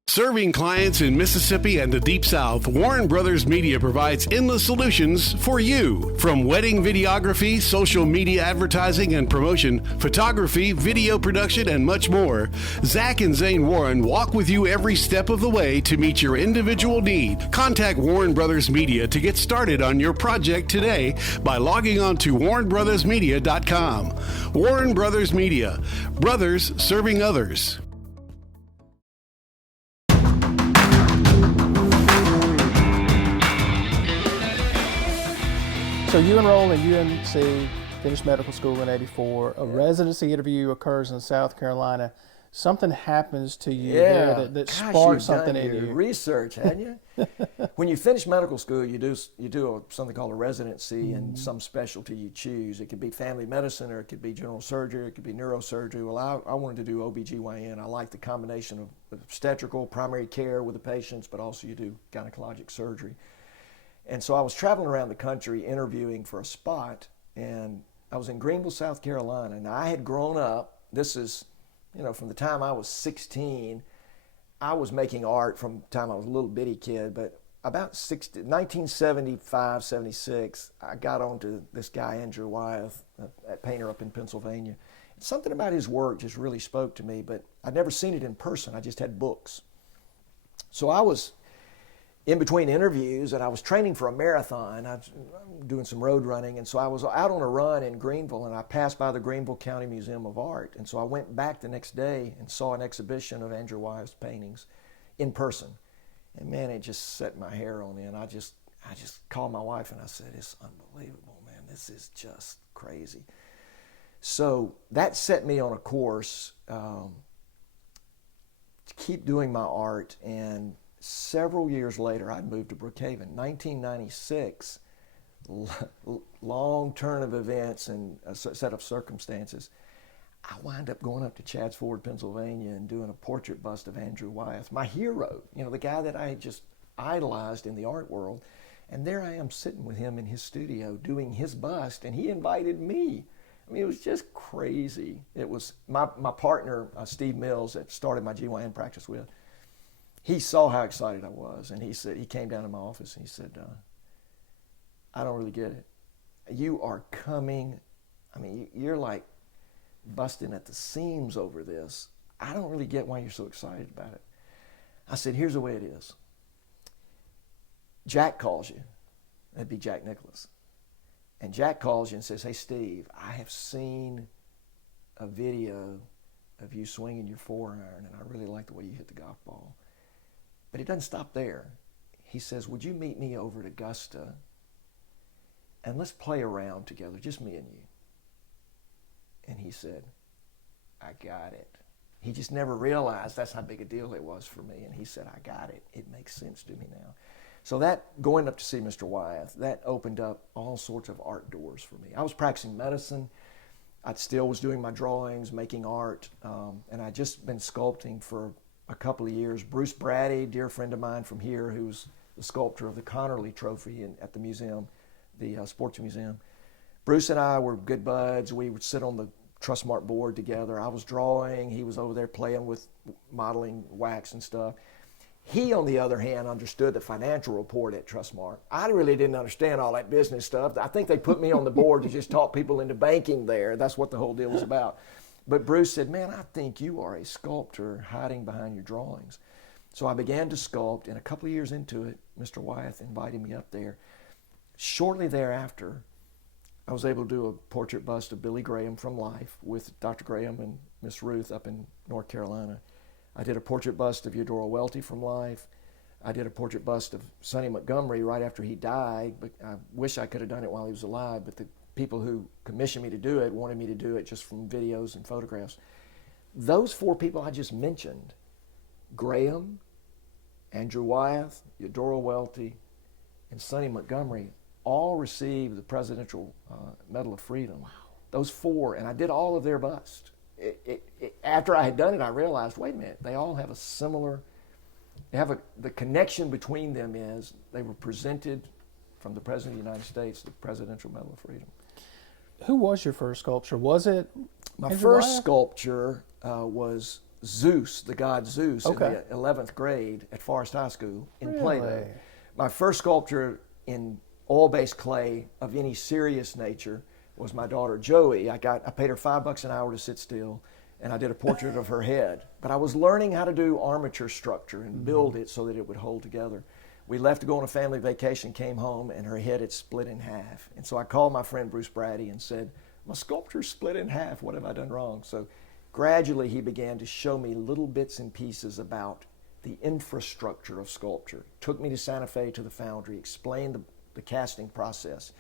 Serving clients in Mississippi and the Deep South, Warren Brothers Media provides endless solutions for you. From wedding videography, social media advertising and promotion, photography, video production, and much more, Zach and Zane Warren walk with you every step of the way to meet your individual need. Contact Warren Brothers Media to get started on your project today by logging on to warrenbrothersmedia.com. Warren Brothers Media. Brothers serving others. So you enroll in UMC, finished medical school in '84. A residency interview occurs in South Carolina. Something happens to you there that sparks something in you. Research, hadn't you? When you finish medical school, you do something called a residency in some specialty you choose. It could be family medicine, or it could be general surgery, it could be neurosurgery. Well, I wanted to do OBGYN. I like the combination of obstetrical, primary care with the patients, but also you do gynecologic surgery. And so I was traveling around the country interviewing for a spot, and I was in Greenville, South Carolina, and I had grown up. This is, from the time I was 16, I was making art from the time I was a little bitty kid, but about 1975, 76, I got on to this guy, Andrew Wyeth, a painter up in Pennsylvania. Something about his work just really spoke to me, but I'd never seen it in person. I just had books. So I was in between interviews, and I was training for a marathon. I was doing some road running, and so I was out on a run in Greenville, and I passed by the Greenville County Museum of Art, and so I went back the next day and saw an exhibition of Andrew Wyeth's paintings in person. And man, it just set my hair on end. I just called my wife and I said, "It's unbelievable, man. This is just crazy." So that set me on a course to keep doing my art. And several years later, I'd moved to Brookhaven. 1996, long turn of events and a set of circumstances, I wind up going up to Chadds Ford, Pennsylvania, and doing a portrait bust of Andrew Wyeth, my hero, the guy that I had just idolized in the art world. And there I am sitting with him in his studio doing his bust, and he invited me. I mean, it was just crazy. It was my partner, Steve Mills, that started my GYN practice with. he saw how excited I was, and he came down to my office and he said, I don't really get it. You are coming, I mean, you're like busting at the seams over this. I don't really get why you're so excited about it. I said, here's the way it is. Jack calls you. That'd be Jack Nicholas. And Jack calls you and says, hey, Steve, I have seen a video of you swinging your 4-iron, and I really like the way you hit the golf ball. But it doesn't stop there. He says, would you meet me over at Augusta, and let's play around together, just me and you. And he said, I got it. He just never realized that's how big a deal it was for me. And he said, I got it. It makes sense to me now. So that, going up to see Mr. Wyeth, that opened up all sorts of art doors for me. I was practicing medicine. I still was doing my drawings, making art, and I'd just been sculpting for a couple of years. Bruce Brady, dear friend of mine from here, who's the sculptor of the Connerly Trophy at the museum, the Sports Museum. Bruce and I were good buds. We would sit on the Trustmark board together. I was drawing. He was over there playing with modeling wax and stuff. He, on the other hand, understood the financial report at Trustmark. I really didn't understand all that business stuff. I think they put me on the board to just talk people into banking there. That's what the whole deal was about. But Bruce said, man, I think you are a sculptor hiding behind your drawings. So I began to sculpt, and a couple of years into it, Mr. Wyeth invited me up there. Shortly thereafter, I was able to do a portrait bust of Billy Graham from life with Dr. Graham and Miss Ruth up in North Carolina. I did a portrait bust of Eudora Welty from life. I did a portrait bust of Sonny Montgomery right after he died, but I wish I could have done it while he was alive, but the people who commissioned me to do it wanted me to do it just from videos and photographs. Those 4 people I just mentioned, Graham, Andrew Wyeth, Eudora Welty, and Sonny Montgomery, all received the Presidential Medal of Freedom. Wow. Those 4, and I did all of their busts. After I had done it, I realized, wait a minute, they all have a similar, the connection between them is they were presented from the President of the United States the Presidential Medal of Freedom. Who was your first sculpture? Was it My Andrew first Wyeth? sculpture was Zeus, the god Zeus, in the 11th grade at Forest High School in Play-Doh. My first sculpture in oil-based clay of any serious nature was my daughter Joey. I paid her $5 an hour to sit still, and I did a portrait of her head. But I was learning how to do armature structure and build it so that it would hold together. We left to go on a family vacation, came home, and her head had split in half. And so I called my friend Bruce Brady and said, my sculpture's split in half. What have I done wrong? So gradually he began to show me little bits and pieces about the infrastructure of sculpture. Took me to Santa Fe to the foundry, explained the casting process.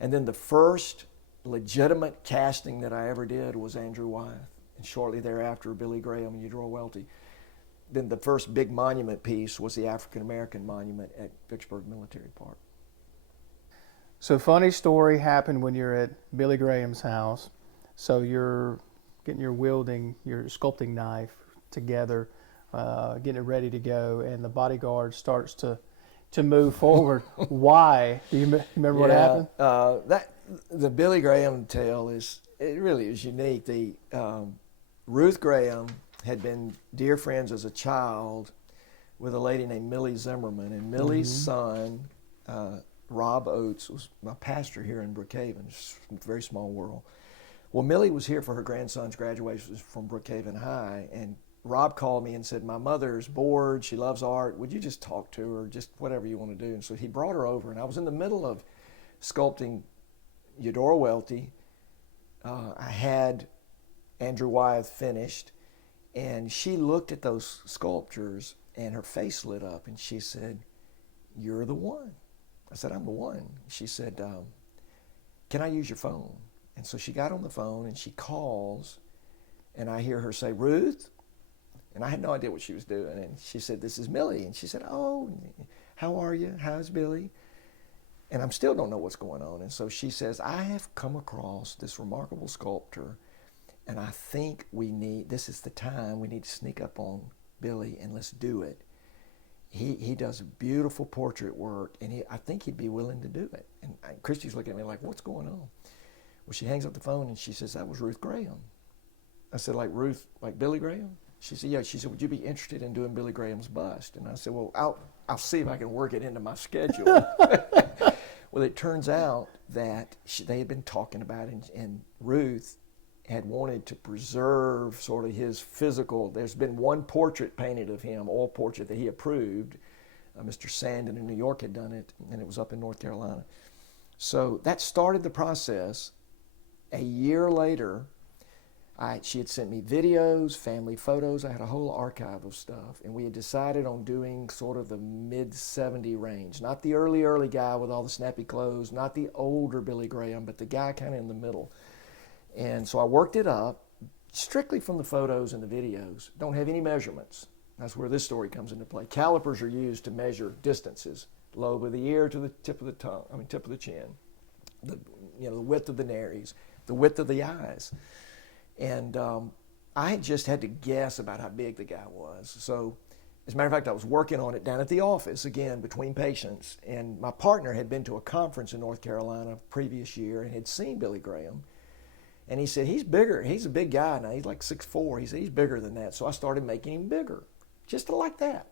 And then the first legitimate casting that I ever did was Andrew Wyeth, and shortly thereafter Billy Graham and Eudora Welty. Then the first big monument piece was the African American monument at Vicksburg Military Park. So funny story happened when you're at Billy Graham's house. So you're getting your sculpting knife together, getting it ready to go, and the bodyguard starts to move forward. Why? Do you remember what happened? The Billy Graham tale it really is unique. Ruth Graham had been dear friends as a child with a lady named Millie Zimmerman, and Millie's son, Rob Oates, was my pastor here in Brookhaven. It's a very small world. Well, Millie was here for her grandson's graduation from Brookhaven High, and Rob called me and said, my mother's bored, she loves art, would you just talk to her, just whatever you want to do? And so he brought her over, and I was in the middle of sculpting Eudora Welty. I had Andrew Wyeth finished, and she looked at those sculptures, and her face lit up, and she said, you're the one. I said, I'm the one. She said, can I use your phone? And so she got on the phone, and she calls, and I hear her say, Ruth? And I had no idea what she was doing. And she said, this is Millie. And she said, oh, how are you? How's Billy? And I still don't know what's going on. And so she says, I have come across this remarkable sculptor, and I think this is the time we need to sneak up on Billy and let's do it. He does beautiful portrait work, and I think he'd be willing to do it. And Christy's looking at me like, what's going on? Well, she hangs up the phone, and she says, that was Ruth Graham. I said, like Billy Graham? She said, yeah. She said, would you be interested in doing Billy Graham's bust? And I said, well, I'll see if I can work it into my schedule. Well, it turns out that they had been talking about it, and Ruth had wanted to preserve sort of his physical. There's been one portrait painted of him, oil portrait, that he approved. Mr. Sandin in New York had done it, and it was up in North Carolina. So that started the process. A year later, she had sent me videos, family photos. I had a whole archive of stuff, and we had decided on doing sort of the mid-70 range. Not the early guy with all the snappy clothes, not the older Billy Graham, but the guy kind of in the middle. And so I worked it up strictly from the photos and the videos. Don't have any measurements. That's where this story comes into play. Calipers are used to measure distances, lobe of the ear to the tip of the tongue, tip of the chin, the width of the nares, the width of the eyes. And I just had to guess about how big the guy was. So, as a matter of fact, I was working on it down at the office, again, between patients. And my partner had been to a conference in North Carolina previous year and had seen Billy Graham. And he said, he's bigger. He's a big guy now. He's like 6'4". He said, he's bigger than that. So I started making him bigger, just like that.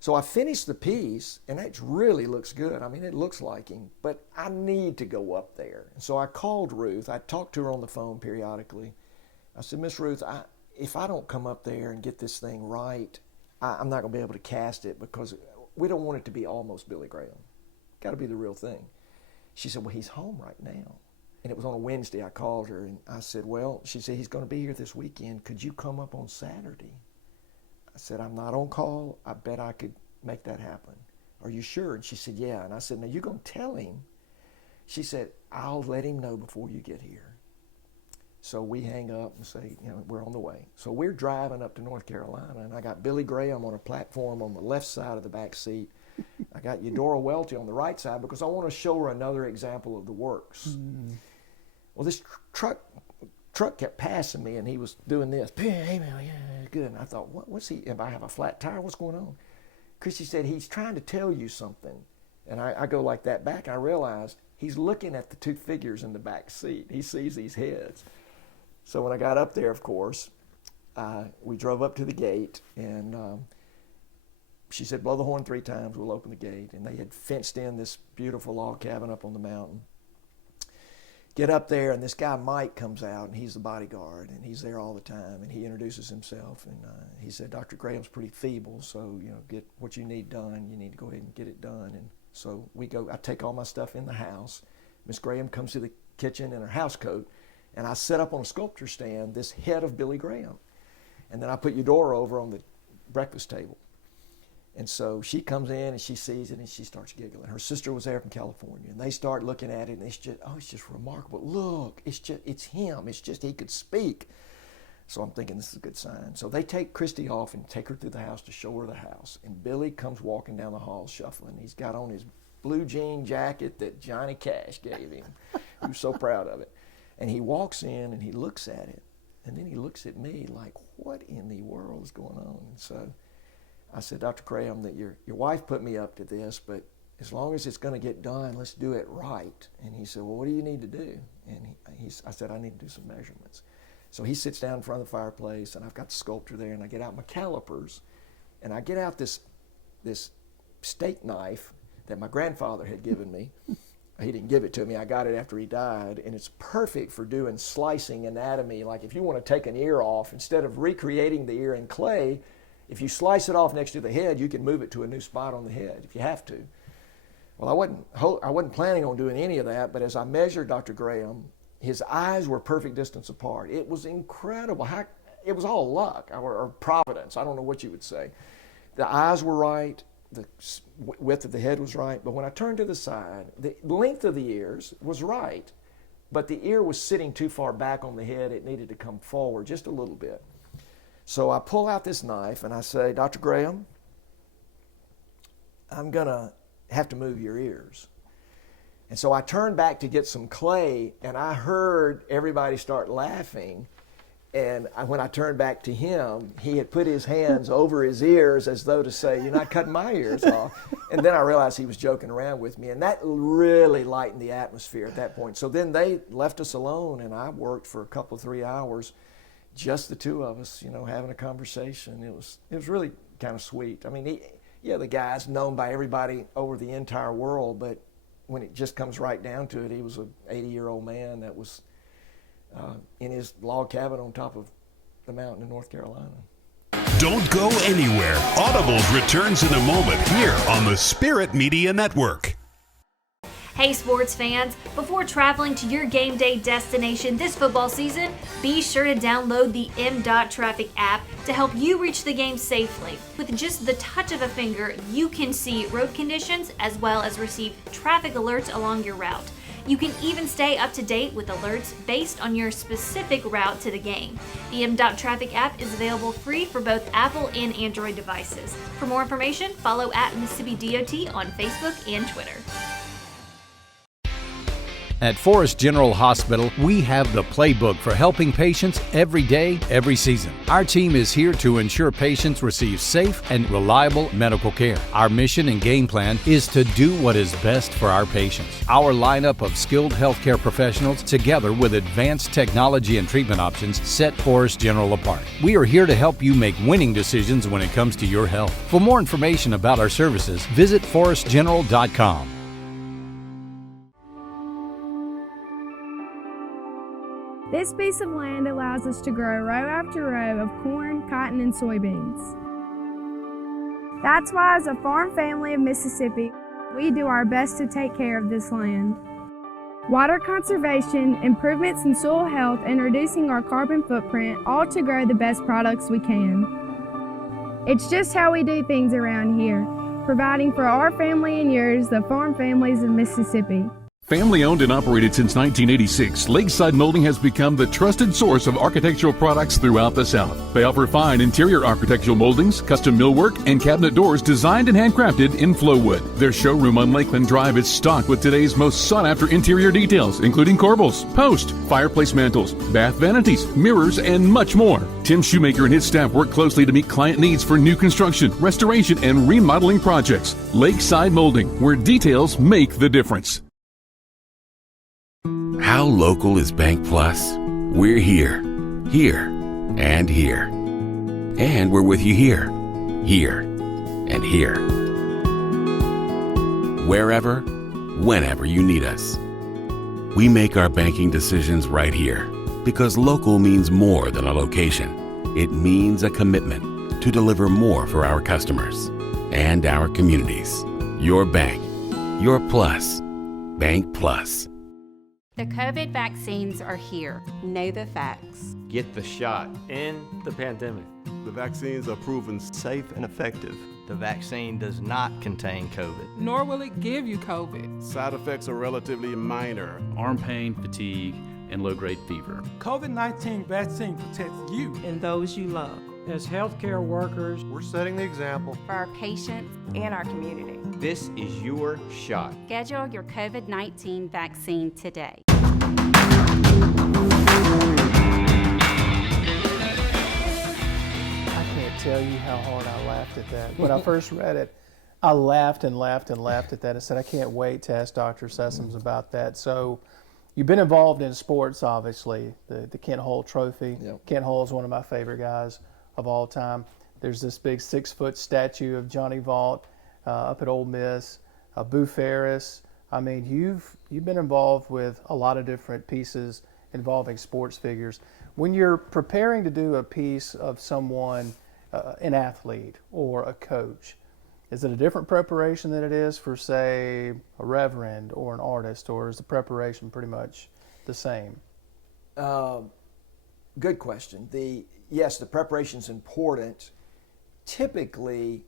So I finished the piece, and it really looks good. I mean, it looks like him, but I need to go up there. And so I called Ruth. I talked to her on the phone periodically. I said, Miss Ruth, if I don't come up there and get this thing right, I'm not going to be able to cast it, because we don't want it to be almost Billy Graham. Got to be the real thing. She said, well, he's home right now. And it was on a Wednesday. I called her, and I said, well, she said, he's going to be here this weekend. Could you come up on Saturday? I said, I'm not on call. I bet I could make that happen. Are you sure? And she said, yeah. And I said, now you're going to tell him. She said, I'll let him know before you get here. So we hang up and say, we're on the way. So we're driving up to North Carolina, and I got Billy Graham on a platform on the left side of the back seat. I got Eudora Welty on the right side, because I want to show her another example of the works. Mm-hmm. Well, this truck kept passing me, and he was doing this. Hey, man, yeah, good. And I thought, what's he? If I have a flat tire, what's going on? Chrissy said, he's trying to tell you something. And I go like that back, and I realized he's looking at the two figures in the back seat. He sees these heads. So when I got up there, of course, we drove up to the gate, and she said, blow the horn 3 times, we'll open the gate. And they had fenced in this beautiful log cabin up on the mountain. Get up there, and this guy Mike comes out, and he's the bodyguard, and he's there all the time, and he introduces himself, and he said, Dr. Graham's pretty feeble, so get what you need done. You need to go ahead and get it done. And so we go. I take all my stuff in the house. Miss Graham comes to the kitchen in her house coat, and I set up on a sculpture stand this head of Billy Graham, and then I put Eudora over on the breakfast table. And so she comes in, and she sees it, and she starts giggling. Her sister was there from California, and they start looking at it, and it's just remarkable. Look, it's him. It's just, he could speak. So I'm thinking this is a good sign. So they take Christy off and take her through the house to show her the house. And Billy comes walking down the hall shuffling. He's got on his blue jean jacket that Johnny Cash gave him. He was so proud of it. And he walks in, and he looks at it, and then he looks at me like, what in the world is going on? And so I said, Dr. Graham, that your wife put me up to this, but as long as it's going to get done, let's do it right. And he said, well, what do you need to do? And I said, I need to do some measurements. So he sits down in front of the fireplace, and I've got the sculptor there, and I get out my calipers, and I get out this steak knife that my grandfather had given me. He didn't give it to me. I got it after he died, and it's perfect for doing slicing anatomy. Like if you want to take an ear off, instead of recreating the ear in clay, if you slice it off next to the head, you can move it to a new spot on the head if you have to. Well, I wasn't planning on doing any of that, but as I measured Dr. Graham, his eyes were perfect distance apart. It was incredible. It was all luck or providence. I don't know what you would say. The eyes were right. The width of the head was right. But when I turned to the side, the length of the ears was right, but the ear was sitting too far back on the head. It needed to come forward just a little bit. So I pull out this knife and I say, Dr. Graham, I'm going to have to move your ears. And so I turned back to get some clay, and I heard everybody start laughing. And when I turned back to him, he had put his hands over his ears as though to say, you're not cutting my ears off. And then I realized he was joking around with me, and that really lightened the atmosphere at that point. So then they left us alone, and I worked for a couple of 3 hours just the two of us, having a conversation. It was really kind of sweet. I mean, the guy's known by everybody over the entire world, but when it just comes right down to it, he was an 80-year-old man that was in his log cabin on top of the mountain in North Carolina. Don't go anywhere. Audibles returns in a moment here on the Spirit Media Network. Hey sports fans, before traveling to your game day destination this football season, be sure to download the M.Traffic app to help you reach the game safely. With just the touch of a finger, you can see road conditions as well as receive traffic alerts along your route. You can even stay up to date with alerts based on your specific route to the game. The M.Traffic app is available free for both Apple and Android devices. For more information, follow at Mississippi DOT on Facebook and Twitter. At Forest General Hospital, we have the playbook for helping patients every day, every season. Our team is here to ensure patients receive safe and reliable medical care. Our mission and game plan is to do what is best for our patients. Our lineup of skilled healthcare professionals, together with advanced technology and treatment options, set Forest General apart. We are here to help you make winning decisions when it comes to your health. For more information about our services, visit forestgeneral.com. This piece of land allows us to grow row after row of corn, cotton, and soybeans. That's why, as a farm family of Mississippi, we do our best to take care of this land. Water conservation, improvements in soil health, and reducing our carbon footprint, all to grow the best products we can. It's just how we do things around here, providing for our family and yours, the farm families of Mississippi. Family owned and operated since 1986, Lakeside Molding has become the trusted source of architectural products throughout the South. They offer fine interior architectural moldings, custom millwork, and cabinet doors designed and handcrafted in Flowwood. Their showroom on Lakeland Drive is stocked with today's most sought-after interior details, including corbels, post, fireplace mantles, bath vanities, mirrors, and much more. Tim Shoemaker and his staff work closely to meet client needs for new construction, restoration, and remodeling projects. Lakeside Molding, where details make the difference. How local is Bank Plus? We're here, and here. And we're with you here, and here. Wherever, whenever you need us. We make our banking decisions right here because local means more than a location. It means a commitment to deliver more for our customers and our communities. Your bank, your plus, Bank Plus. The COVID vaccines are here. Know the facts. Get the shot. End the pandemic. The vaccines are proven safe and effective. The vaccine does not contain COVID. Nor will it give you COVID. Side effects are relatively minor. Arm pain, fatigue, and low-grade fever. COVID-19 vaccine protects you and those you love. As healthcare workers, we're setting the example for our patients and our community. This is your shot. Schedule your COVID-19 vaccine today. I can't tell you how hard I laughed at that. When I first read it, I laughed and laughed and laughed at that. I said, I can't wait to ask Dr. Sessums about that. So you've been involved in sports, obviously, the Kent Hull Trophy. Yep. Kent Hull is one of my favorite guys of all time. There's this big 6-foot statue of Johnny Vaught up at Ole Miss, Boo Ferris. I mean, you've been involved with a lot of different pieces involving sports figures. When you're preparing to do a piece of someone, an athlete or a coach, is it a different preparation than it is for, say, a reverend or an artist, or is the preparation pretty much the same? Good question. Yes, the preparation's important. Typically,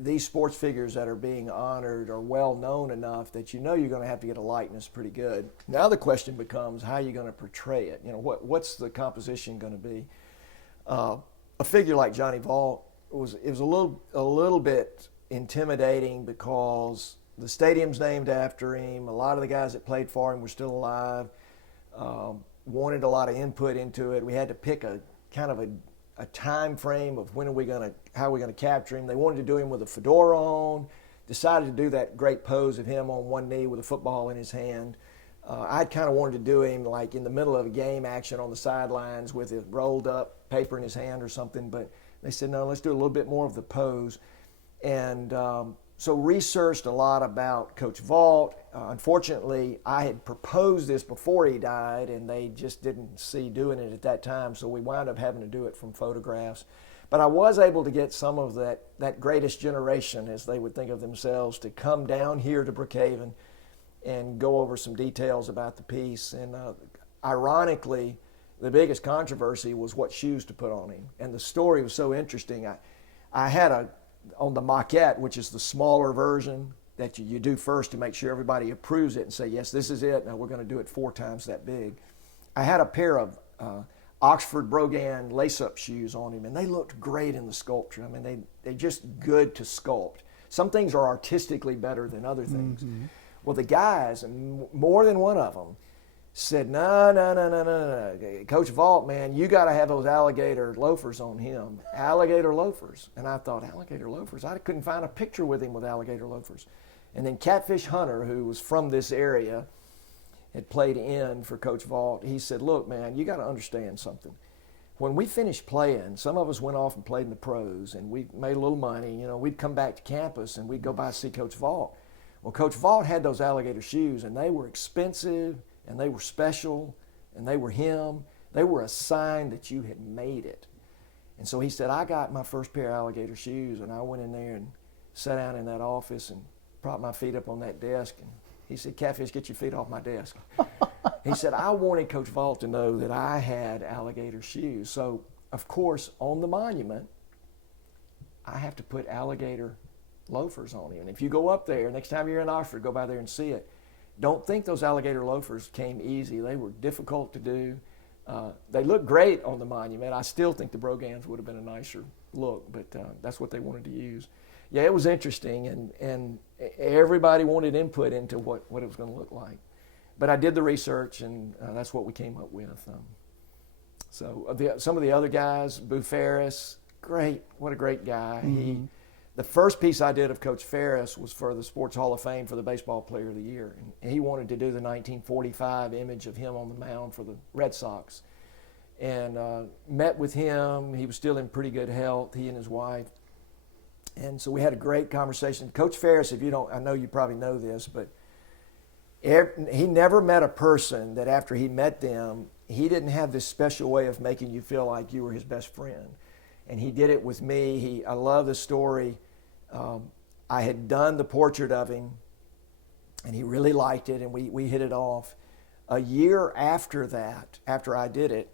these sports figures that are being honored are well known enough that you know you're going to have to get a likeness pretty good. Now the question becomes, how are you going to portray it? You know, what's the composition going to be? A figure like Johnny Vaught was a little bit intimidating because the stadium's named after him. A lot of the guys that played for him were still alive. Wanted a lot of input into it. We had to pick a kind of a time frame of how are we going to capture him. They wanted to do him with a fedora on. Decided to do that great pose of him on one knee with a football in his hand. I'd kind of wanted to do him like in the middle of a game action on the sidelines with a rolled up paper in his hand or something, but they said, no, let's do a little bit more of the pose. And so researched a lot about Coach Vaught. Unfortunately, I had proposed this before he died, and they just didn't see doing it at that time, so we wound up having to do it from photographs. But I was able to get some of that greatest generation, as they would think of themselves, to come down here to Brookhaven and go over some details about the piece. And ironically, the biggest controversy was what shoes to put on him. And the story was so interesting. I had on the maquette, which is the smaller version that you do first to make sure everybody approves it and say, yes, this is it. Now we're going to do it 4 times that big. I had a pair of Oxford Brogan lace-up shoes on him, and they looked great in the sculpture. I mean, they're just good to sculpt. Some things are artistically better than other things. Mm-hmm. Well, the guys, and more than one of them, said, no. Coach Vaught, man, you got to have those alligator loafers on him. Alligator loafers. And I thought, alligator loafers? I couldn't find a picture with him with alligator loafers. And then Catfish Hunter, who was from this area, had played in for Coach Vaught. He said, look, man, you got to understand something. When we finished playing, some of us went off and played in the pros, and we made a little money. You know, we'd come back to campus, and we'd go by and see Coach Vaught. Well, Coach Vaught had those alligator shoes, and they were expensive, and they were special, and they were him. They were a sign that you had made it. And so he said, I got my first pair of alligator shoes, and I went in there and sat down in that office and propped my feet up on that desk. And he said, Catfish, get your feet off my desk. He said, I wanted Coach Vaught to know that I had alligator shoes. So, of course, on the monument, I have to put alligator loafers on him. And if you go up there, next time you're in Oxford, go by there and see it. Don't think those alligator loafers came easy. They were difficult to do. They look great on the monument. I still think the Brogans would have been a nicer look, but that's what they wanted to use. Yeah, it was interesting, and everybody wanted input into what it was going to look like. But I did the research, and that's what we came up with. So some of the other guys, Boo Ferris, great. What a great guy. Mm-hmm. The first piece I did of Coach Ferris was for the Sports Hall of Fame for the Baseball Player of the Year. And he wanted to do the 1945 image of him on the mound for the Red Sox. And met with him. He was still in pretty good health, he and his wife. And so we had a great conversation. Coach Ferris, I know you probably know this, but he never met a person that after he met them, he didn't have this special way of making you feel like you were his best friend. And he did it with me. I love the story. I had done the portrait of him, and he really liked it, and we hit it off. A year after that, after I did it,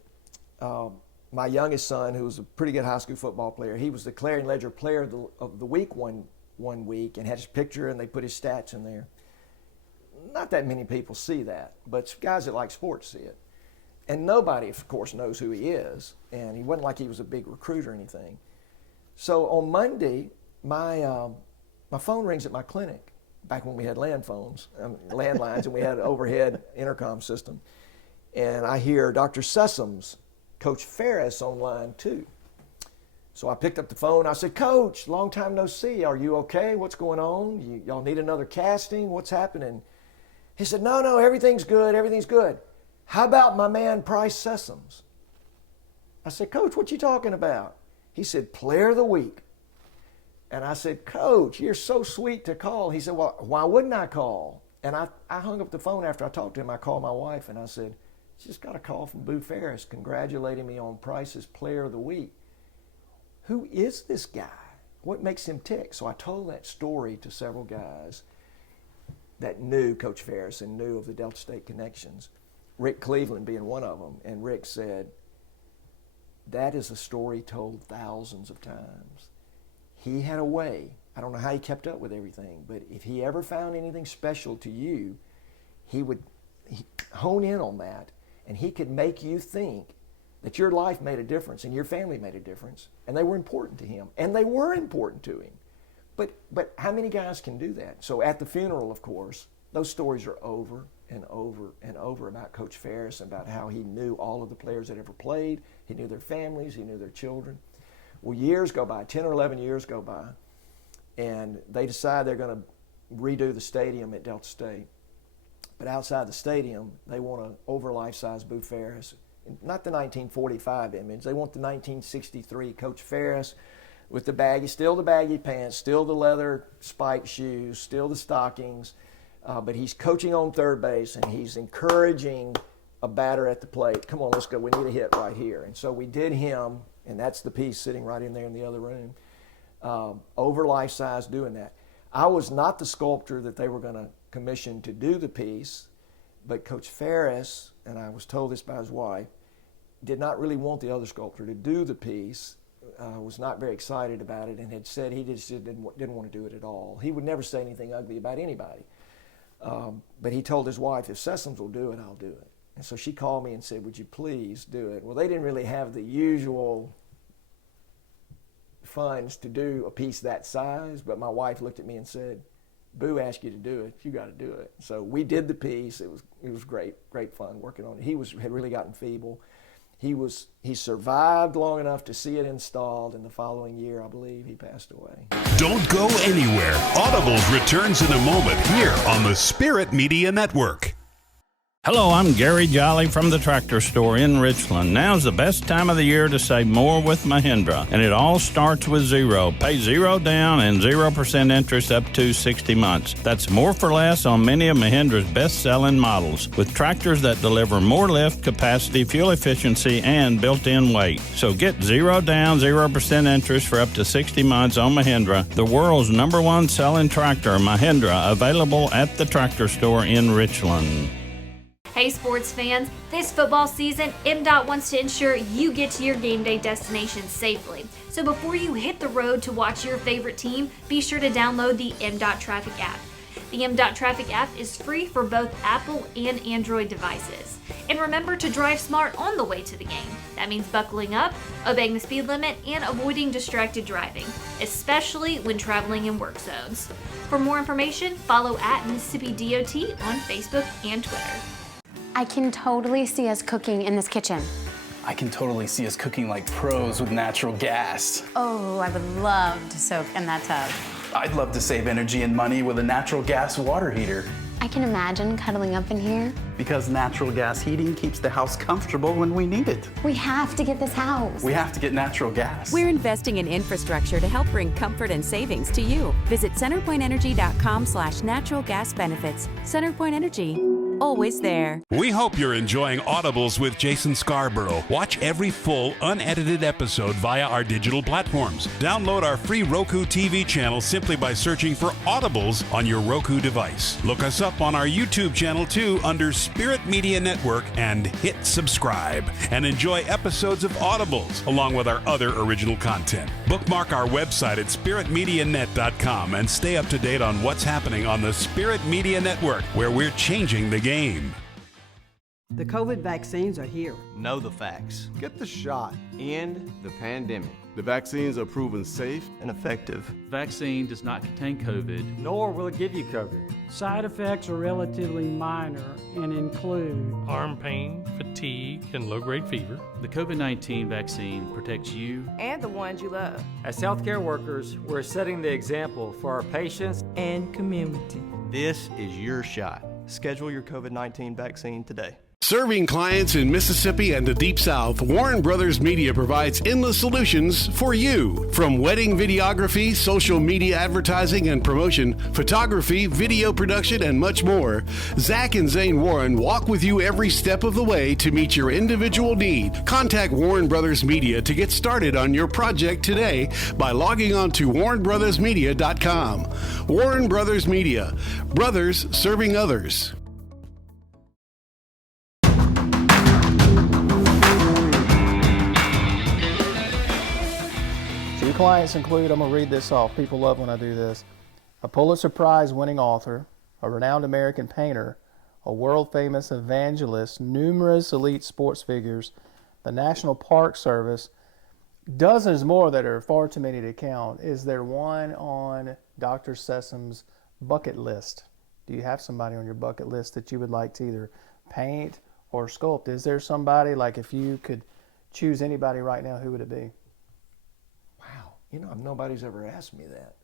my youngest son, who was a pretty good high school football player, he was the Clarion Ledger Player of the Week one week, and had his picture, and they put his stats in there. Not that many people see that, but guys that like sports see it. And nobody, of course, knows who he is, and he wasn't like he was a big recruit or anything. So on Monday, my phone rings at my clinic, back when we had landlines, and we had an overhead intercom system. And I hear Dr. Sessums, Coach Ferris, on line 2. So I picked up the phone. I said, Coach, long time no see. Are you okay? What's going on? Y'all need another casting? What's happening? He said, no, everything's good. Everything's good. How about my man Price Sessums? I said, Coach, what you talking about? He said, Player of the Week. And I said, Coach, you're so sweet to call. He said, well, why wouldn't I call? And I hung up the phone after I talked to him. I called my wife and I said, just got a call from Boo Ferris congratulating me on Price's Player of the Week. Who is this guy? What makes him tick? So I told that story to several guys that knew Coach Ferris and knew of the Delta State connections. Rick Cleveland being one of them. And Rick said, that is a story told thousands of times. He had a way. I don't know how he kept up with everything, but if he ever found anything special to you, he would hone in on that, and he could make you think that your life made a difference and your family made a difference, and they were important to him, and they were important to him. But how many guys can do that? So at the funeral, of course, those stories are over and over and over about Coach Ferris, about how he knew all of the players that ever played. He knew their families. He knew their children. Well, years go by, 10 or 11 years go by, and they decide they're going to redo the stadium at Delta State. But outside the stadium, they want an over life-size Boo Ferris. Not the 1945 image. They want the 1963 Coach Ferris with the baggy, still the baggy pants, still the leather spiked shoes, still the stockings. But he's coaching on third base, and he's encouraging a batter at the plate. Come on, let's go. We need a hit right here. And so we did him, and that's the piece sitting right in there in the other room, over life-size doing that. I was not the sculptor that they were going to commission to do the piece, but Coach Ferris, and I was told this by his wife, did not really want the other sculptor to do the piece, was not very excited about it, and had said he just didn't want to do it at all. He would never say anything ugly about anybody. But he told his wife, if Sessums will do it, I'll do it. And so she called me and said, would you please do it? Well, they didn't really have the usual funds to do a piece that size, but my wife looked at me and said, Boo asked you to do it, you got to do it. So we did the piece. It was great fun working on it. He had really gotten feeble. He survived long enough to see it installed, and the following year, I believe, he passed away. Don't go anywhere. Audibles returns in a moment here on the Spirit Media Network. Hello, I'm Gary Jolly from the Tractor Store in Richland. Now's the best time of the year to save more with Mahindra, and it all starts with zero. Pay zero down and 0% interest up to 60 months. That's more for less on many of Mahindra's best-selling models, with tractors that deliver more lift, capacity, fuel efficiency, and built-in weight. So get zero down, 0% interest for up to 60 months on Mahindra, the world's #1 selling tractor, Mahindra, available at the Tractor Store in Richland. Hey sports fans, this football season, MDOT wants to ensure you get to your game day destination safely. So before you hit the road to watch your favorite team, be sure to download the MDOT Traffic app. The MDOT Traffic app is free for both Apple and Android devices. And remember to drive smart on the way to the game. That means buckling up, obeying the speed limit, and avoiding distracted driving, especially when traveling in work zones. For more information, follow at Mississippi DOT on Facebook and Twitter. I can totally see us cooking in this kitchen. I can totally see us cooking like pros with natural gas. Oh, I would love to soak in that tub. I'd love to save energy and money with a natural gas water heater. I can imagine cuddling up in here. Because natural gas heating keeps the house comfortable when we need it. We have to get this house. We have to get natural gas. We're investing in infrastructure to help bring comfort and savings to you. Visit centerpointenergy.com/natural gas benefits. CenterPoint Energy, always there. We hope you're enjoying Audibles with Jason Scarborough. Watch every full, unedited episode via our digital platforms. Download our free Roku TV channel simply by searching for Audibles on your Roku device. Look us up on our YouTube channel too under Spirit Media Network and hit subscribe. And enjoy episodes of Audibles along with our other original content. Bookmark our website at spiritmedianet.com and stay up to date on what's happening on the Spirit Media Network, where we're changing the game. The COVID vaccines are here. Know the facts. Get the shot. End the pandemic. The vaccines are proven safe and effective. Vaccine does not contain COVID. Nor will it give you COVID. Side effects are relatively minor and include arm pain, fatigue, and low-grade fever. The COVID-19 vaccine protects you and the ones you love. As healthcare workers, we're setting the example for our patients and community. This is your shot. Schedule your COVID-19 vaccine today. Serving clients in Mississippi and the Deep South, Warren Brothers Media provides endless solutions for you. From wedding videography, social media advertising and promotion, photography, video production, and much more, Zach and Zane Warren walk with you every step of the way to meet your individual need. Contact Warren Brothers Media to get started on your project today by logging on to warrenbrothersmedia.com. Warren Brothers Media. Brothers serving others. Two clients include, I'm going to read this off, people love when I do this, a Pulitzer Prize winning author, a renowned American painter, a world-famous evangelist, numerous elite sports figures, the National Park Service, dozens more that are far too many to count. Is there one on Dr. Sessums' bucket list? Do you have somebody on your bucket list that you would like to either paint or sculpt? Is there somebody, like if you could choose anybody right now, who would it be? You know, nobody's ever asked me that.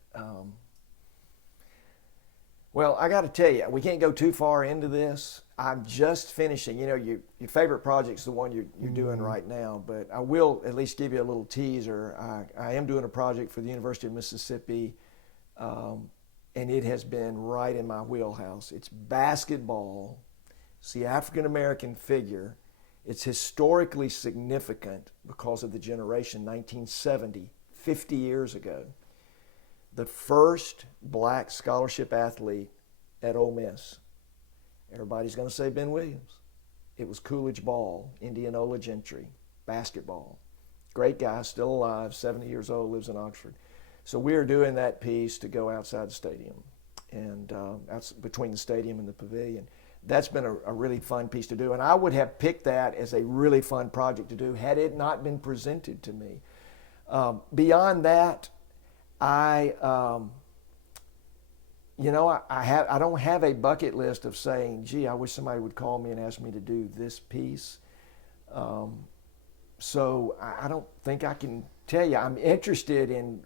Well, I got to tell you, we can't go too far into this. I'm just finishing. You know, your favorite project's the one you're doing right now, but I will at least give you a little teaser. I am doing a project for the University of Mississippi, and it has been right in my wheelhouse. It's basketball. It's the African-American figure. It's historically significant because of the generation 1970, 50 years ago. The first black scholarship athlete at Ole Miss. Everybody's going to say Ben Williams. It was Coolidge Ball, Indianola Gentry, basketball. Great guy, still alive, 70 years old, lives in Oxford. So we're doing that piece to go outside the stadium, and that's between the stadium and the pavilion. That's been a really fun piece to do, and I would have picked that as a really fun project to do had it not been presented to me. Beyond that, I don't have a bucket list of saying, gee, I wish somebody would call me and ask me to do this piece. So I don't think I can tell you. I'm interested in,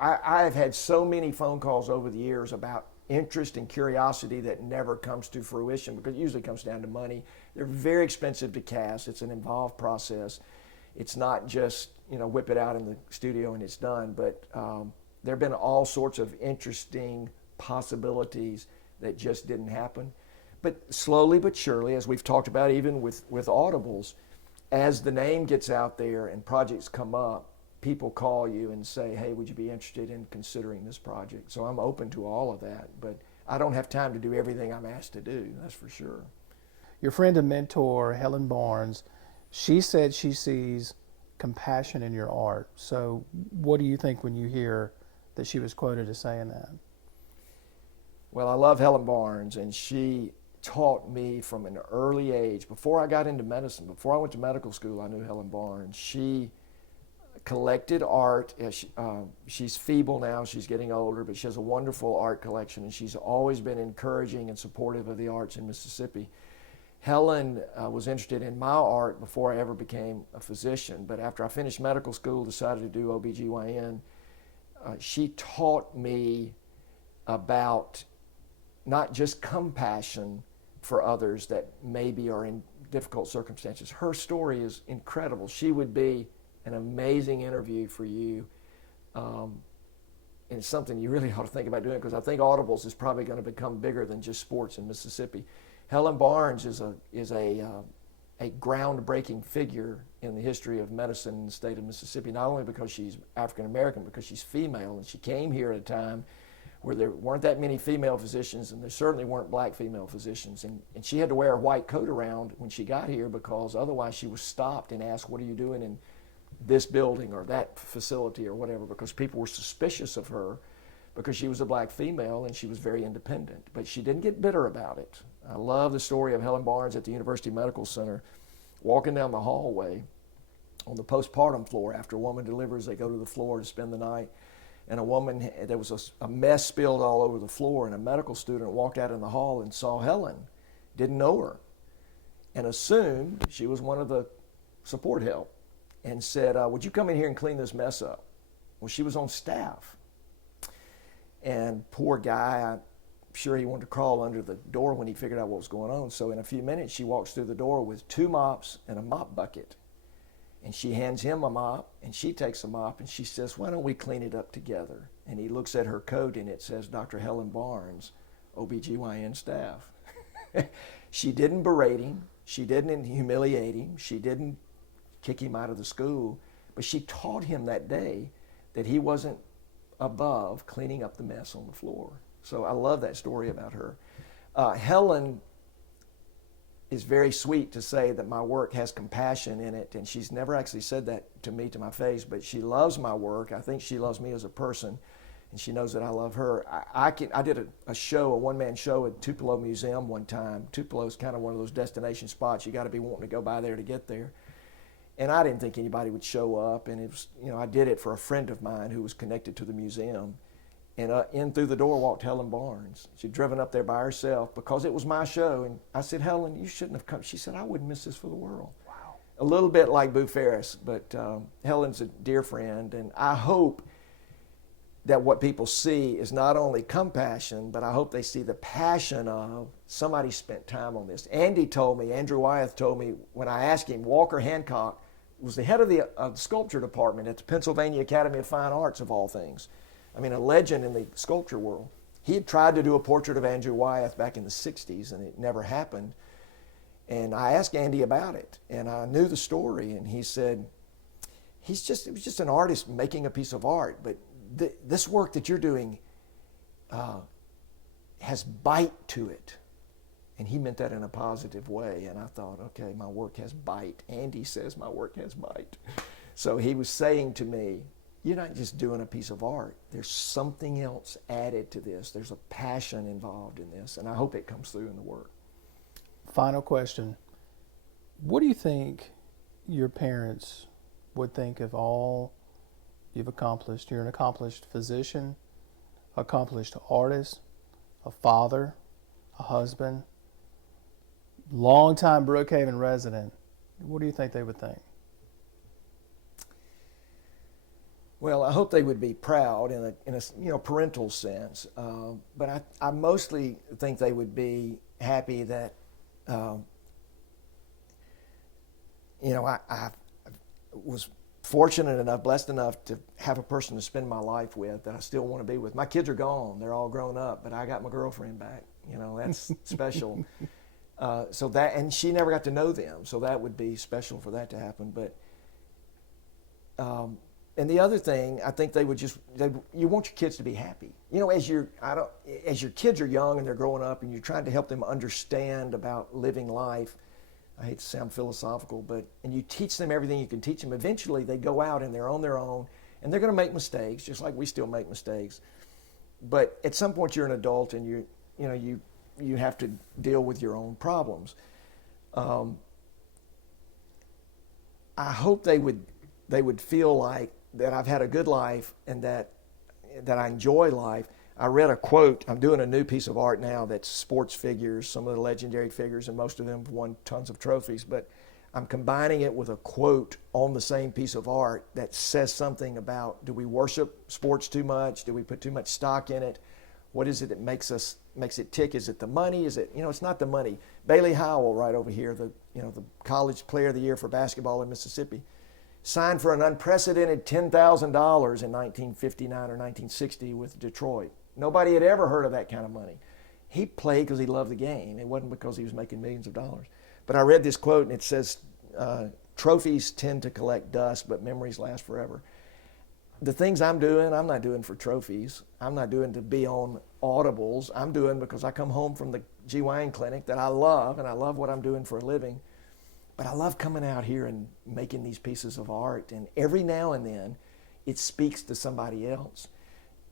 I've had so many phone calls over the years about interest and curiosity that never comes to fruition because it usually comes down to money. They're very expensive to cast. It's an involved process. It's not just, whip it out in the studio and it's done, but there have been all sorts of interesting possibilities that just didn't happen. But slowly but surely, as we've talked about even with Audibles, as the name gets out there and projects come up, people call you and say, hey, would you be interested in considering this project? So I'm open to all of that, but I don't have time to do everything I'm asked to do, that's for sure. Your friend and mentor, Helen Barnes, she said she sees compassion in your art. So what do you think when you hear that she was quoted as saying that? Well, I love Helen Barnes, and she taught me from an early age. Before I got into medicine, before I went to medical school, I knew Helen Barnes. She collected art. She's feeble now, she's getting older, but she has a wonderful art collection, and she's always been encouraging and supportive of the arts in Mississippi. Helen was interested in my art before I ever became a physician, but after I finished medical school, decided to do OBGYN. She taught me about not just compassion for others that maybe are in difficult circumstances. Her story is incredible. She would be an amazing interview for you. And it's something you really ought to think about doing, because I think Audibles is probably going to become bigger than just sports in Mississippi. Helen Barnes is a groundbreaking figure in the history of medicine in the state of Mississippi, not only because she's African American, because she's female, and she came here at a time where there weren't that many female physicians, and there certainly weren't black female physicians, and she had to wear a white coat around when she got here, because otherwise she was stopped and asked, what are you doing in this building or that facility or whatever, because people were suspicious of her because she was a black female and she was very independent. But she didn't get bitter about it. I love the story of Helen Barnes at the University Medical Center, walking down the hallway on the postpartum floor. After a woman delivers, they go to the floor to spend the night, and there was a mess spilled all over the floor, and a medical student walked out in the hall and saw Helen, didn't know her, and assumed she was one of the support help, and said, would you come in here and clean this mess up? Well, she was on staff. And poor guy, I'm sure he wanted to crawl under the door when he figured out what was going on. So in a few minutes, she walks through the door with 2 mops and a mop bucket. And she hands him a mop, and she takes a mop, and she says, why don't we clean it up together? And he looks at her coat, and it says, Dr. Helen Barnes, OBGYN staff. She didn't berate him. She didn't humiliate him. She didn't kick him out of the school. But she taught him that day that he wasn't above cleaning up the mess on the floor. So I love that story about her. Helen is very sweet to say that my work has compassion in it, and she's never actually said that to me to my face, but she loves my work. I think she loves me as a person, and she knows that I love her. I did a show, a one-man show at Tupelo Museum one time. Tupelo is kind of one of those destination spots. You got to be wanting to go by there to get there. And I didn't think anybody would show up, and it was, I did it for a friend of mine who was connected to the museum. And in through the door walked Helen Barnes. She'd driven up there by herself because it was my show. And I said, Helen, you shouldn't have come. She said, I wouldn't miss this for the world. Wow. A little bit like Boo Ferris, but Helen's a dear friend. And I hope that what people see is not only compassion, but I hope they see the passion of somebody spent time on this. Andrew Wyeth told me when I asked him, Walker Hancock was the head of the sculpture department at the Pennsylvania Academy of Fine Arts, of all things. I mean, a legend in the sculpture world. He had tried to do a portrait of Andrew Wyeth back in the 60s, and it never happened. And I asked Andy about it, and I knew the story, and he said, it was just an artist making a piece of art, but this work that you're doing has bite to it. And he meant that in a positive way, and I thought, okay, my work has bite. Andy says my work has bite. So he was saying to me, you're not just doing a piece of art. There's something else added to this. There's a passion involved in this, and I hope it comes through in the work. Final question. What do you think your parents would think of all you've accomplished? You're an accomplished physician, accomplished artist, a father, a husband, longtime Brookhaven resident. What do you think they would think? Well, I hope they would be proud in a parental sense, but I mostly think they would be happy that I was fortunate enough, blessed enough to have a person to spend my life with that I still want to be with. My kids are gone; they're all grown up, but I got my girlfriend back. That's special. And she never got to know them, so that would be special for that to happen. But and the other thing, I think you want your kids to be happy. As your kids are young and they're growing up, and you're trying to help them understand about living life. I hate to sound philosophical, and you teach them everything you can teach them. Eventually, they go out and they're on their own, and they're going to make mistakes, just like we still make mistakes. But at some point, you're an adult, and you have to deal with your own problems. I hope they would feel like that I've had a good life and that I enjoy life. I read a quote. I'm doing a new piece of art now that's sports figures, some of the legendary figures, and most of them have won tons of trophies. But I'm combining it with a quote on the same piece of art that says something about, do we worship sports too much? Do we put too much stock in it? What is it that makes it tick? Is it the money? Is it, it's not the money. Bailey Howell, right over here, the college player of the year for basketball in Mississippi, signed for an unprecedented $10,000 in 1959 or 1960 with Detroit. Nobody had ever heard of that kind of money. He played because he loved the game. It wasn't because he was making millions of dollars. But I read this quote, and it says, trophies tend to collect dust, but memories last forever. The things I'm doing, I'm not doing for trophies. I'm not doing to be on Audibles. I'm doing because I come home from the GYN clinic that I love, and I love what I'm doing for a living. But I love coming out here and making these pieces of art, and every now and then it speaks to somebody else.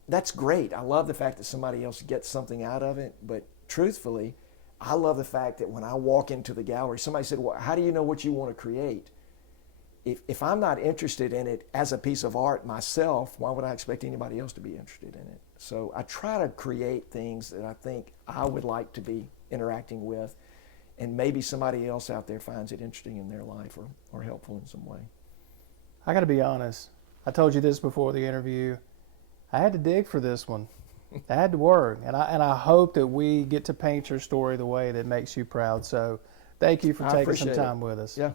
That's great. I love the fact that somebody else gets something out of it, but truthfully, I love the fact that when I walk into the gallery, somebody said, well, how do you know what you want to create? If I'm not interested in it as a piece of art myself, why would I expect anybody else to be interested in it? So I try to create things that I think I would like to be interacting with, and maybe somebody else out there finds it interesting in their life or helpful in some way. I got to be honest. I told you this before the interview. I had to dig for this one. I had to work, and I hope that we get to paint your story the way that makes you proud. So thank you for taking some time with us. Yeah.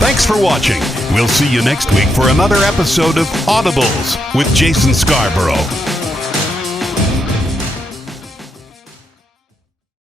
Thanks for watching. We'll see you next week for another episode of Audibles with Jason Scarborough.